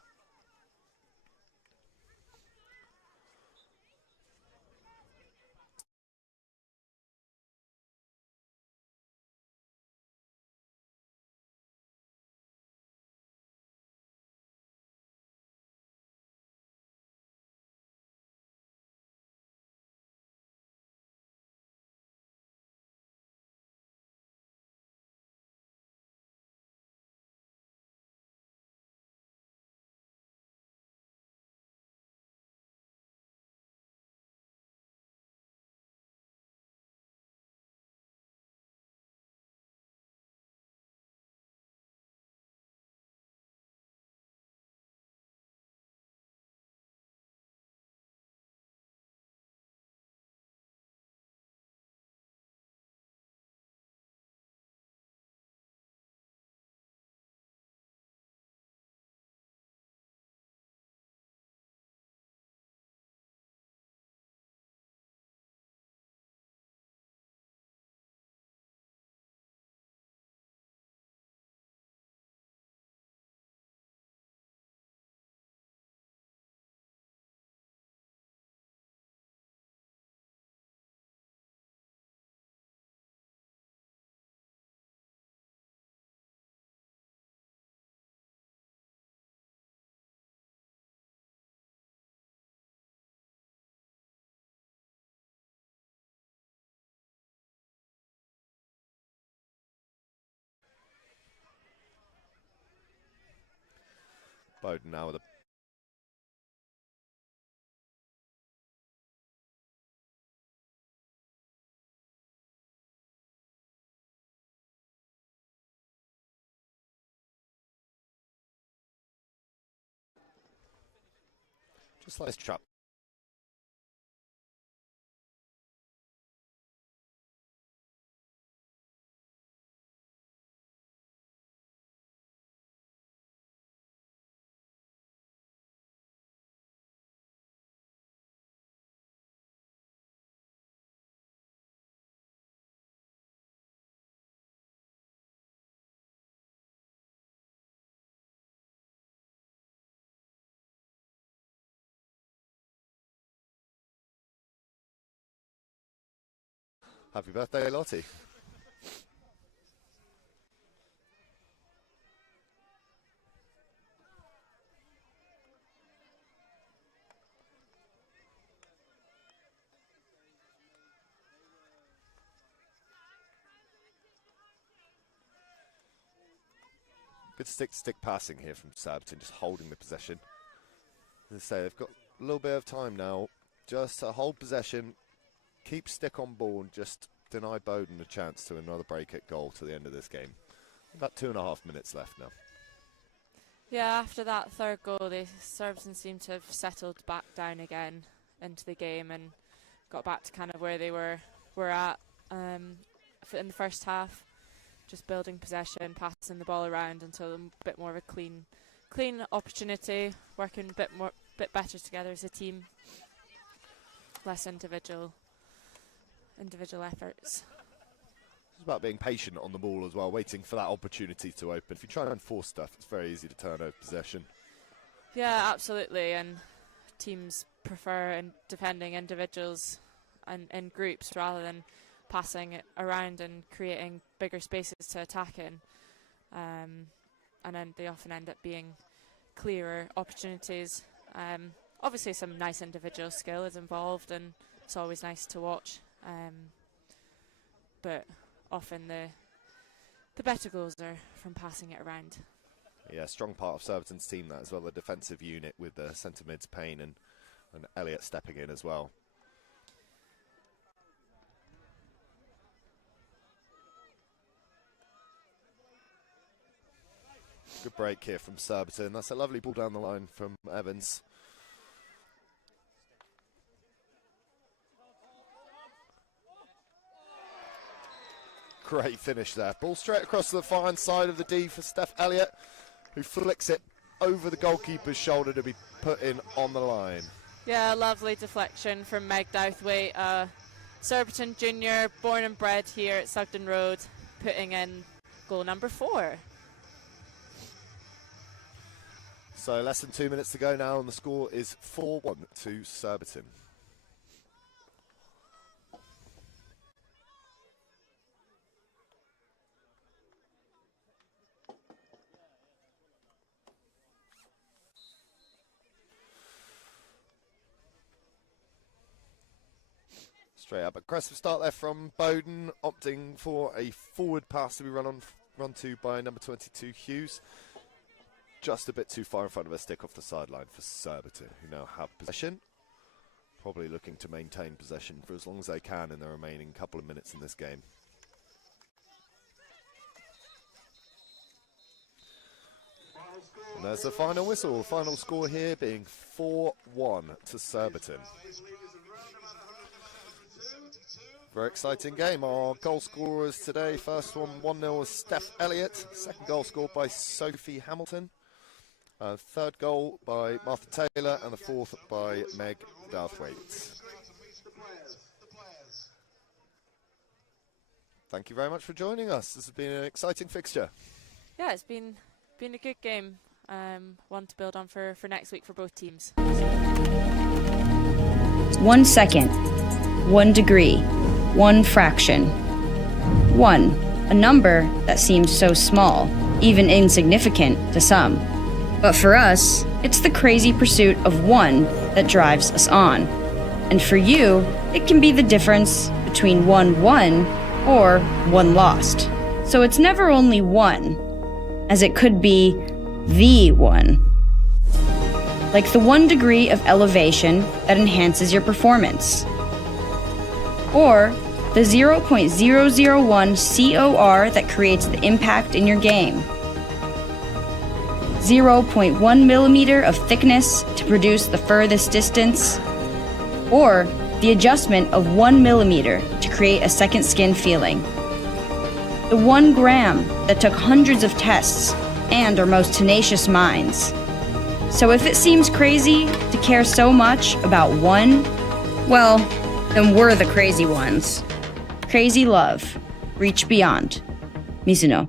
Bowdon now with a just like this trap. Happy birthday, Lottie. Good stick-to-stick passing here from Surbiton, just holding the possession. As I say, they've got a little bit of time now just to hold possession, keep stick on ball, and just deny Bowdon a chance to another break at goal to the end of this game. About 2.5 minutes left now. Yeah, after that third goal, the Surbiton seem to have settled back down again into the game and got back to kind of where they were at in the first half, just building possession, passing the ball around until a bit more of a clean opportunity, working a bit better together as a team, less individual efforts. It's about being patient on the ball as well, waiting for that opportunity to open. If you try and force stuff, it's very easy to turn over possession. Yeah, absolutely, and teams prefer defending individuals and in groups rather than passing it around and creating bigger spaces to attack in. And then they often end up being clearer opportunities. Obviously some nice individual skill is involved and it's always nice to watch. But often the better goals are from passing it around. Yeah, strong part of Surbiton's team that as well, the defensive unit with the centre mids Payne and Elliott stepping in as well. Good break here from Surbiton. That's a lovely ball down the line from Evans. Great finish there. Ball straight across to the far side of the D for Steph Elliott, who flicks it over the goalkeeper's shoulder to be put in on the line. Yeah, lovely deflection from Meg Douthwaite, Surbiton junior, born and bred here at Sugden Road, putting in goal number 4. So less than 2 minutes to go now, and the score is 4-1 to Surbiton. Straight up, aggressive start there from Bowdon, opting for a forward pass to be run to by number 22 Hughes. Just a bit too far in front of a stick off the sideline for Surbiton, who now have possession. Probably looking to maintain possession for as long as they can in the remaining couple of minutes in this game. And there's the final whistle. Final score here being 4-1 to Surbiton. Very exciting game. Our goal scorers today, first one 1-0 was Steph Elliott, second goal scored by Sophie Hamilton, third goal by Martha Taylor, and the fourth by Meg Douthwaite. Thank you very much for joining us. This has been an exciting fixture. Yeah, it's been a good game. One to build on for next week for both teams. 1 second, 1 degree, 1 fraction. 1, a number that seems so small, even insignificant to some. But for us, it's the crazy pursuit of 1 that drives us on. And for you, it can be the difference between 1 won or 1 lost. So it's never only 1, as it could be the 1. like the 1 degree of elevation that enhances your performance, or the 0.001 COR that creates the impact in your game, 0.1 millimeter of thickness to produce the furthest distance, or the adjustment of 1 millimeter to create a second skin feeling. The 1 gram that took hundreds of tests and our most tenacious minds. So if it seems crazy to care so much about one, well, then we're the crazy ones. Crazy love. Reach beyond. Mizuno.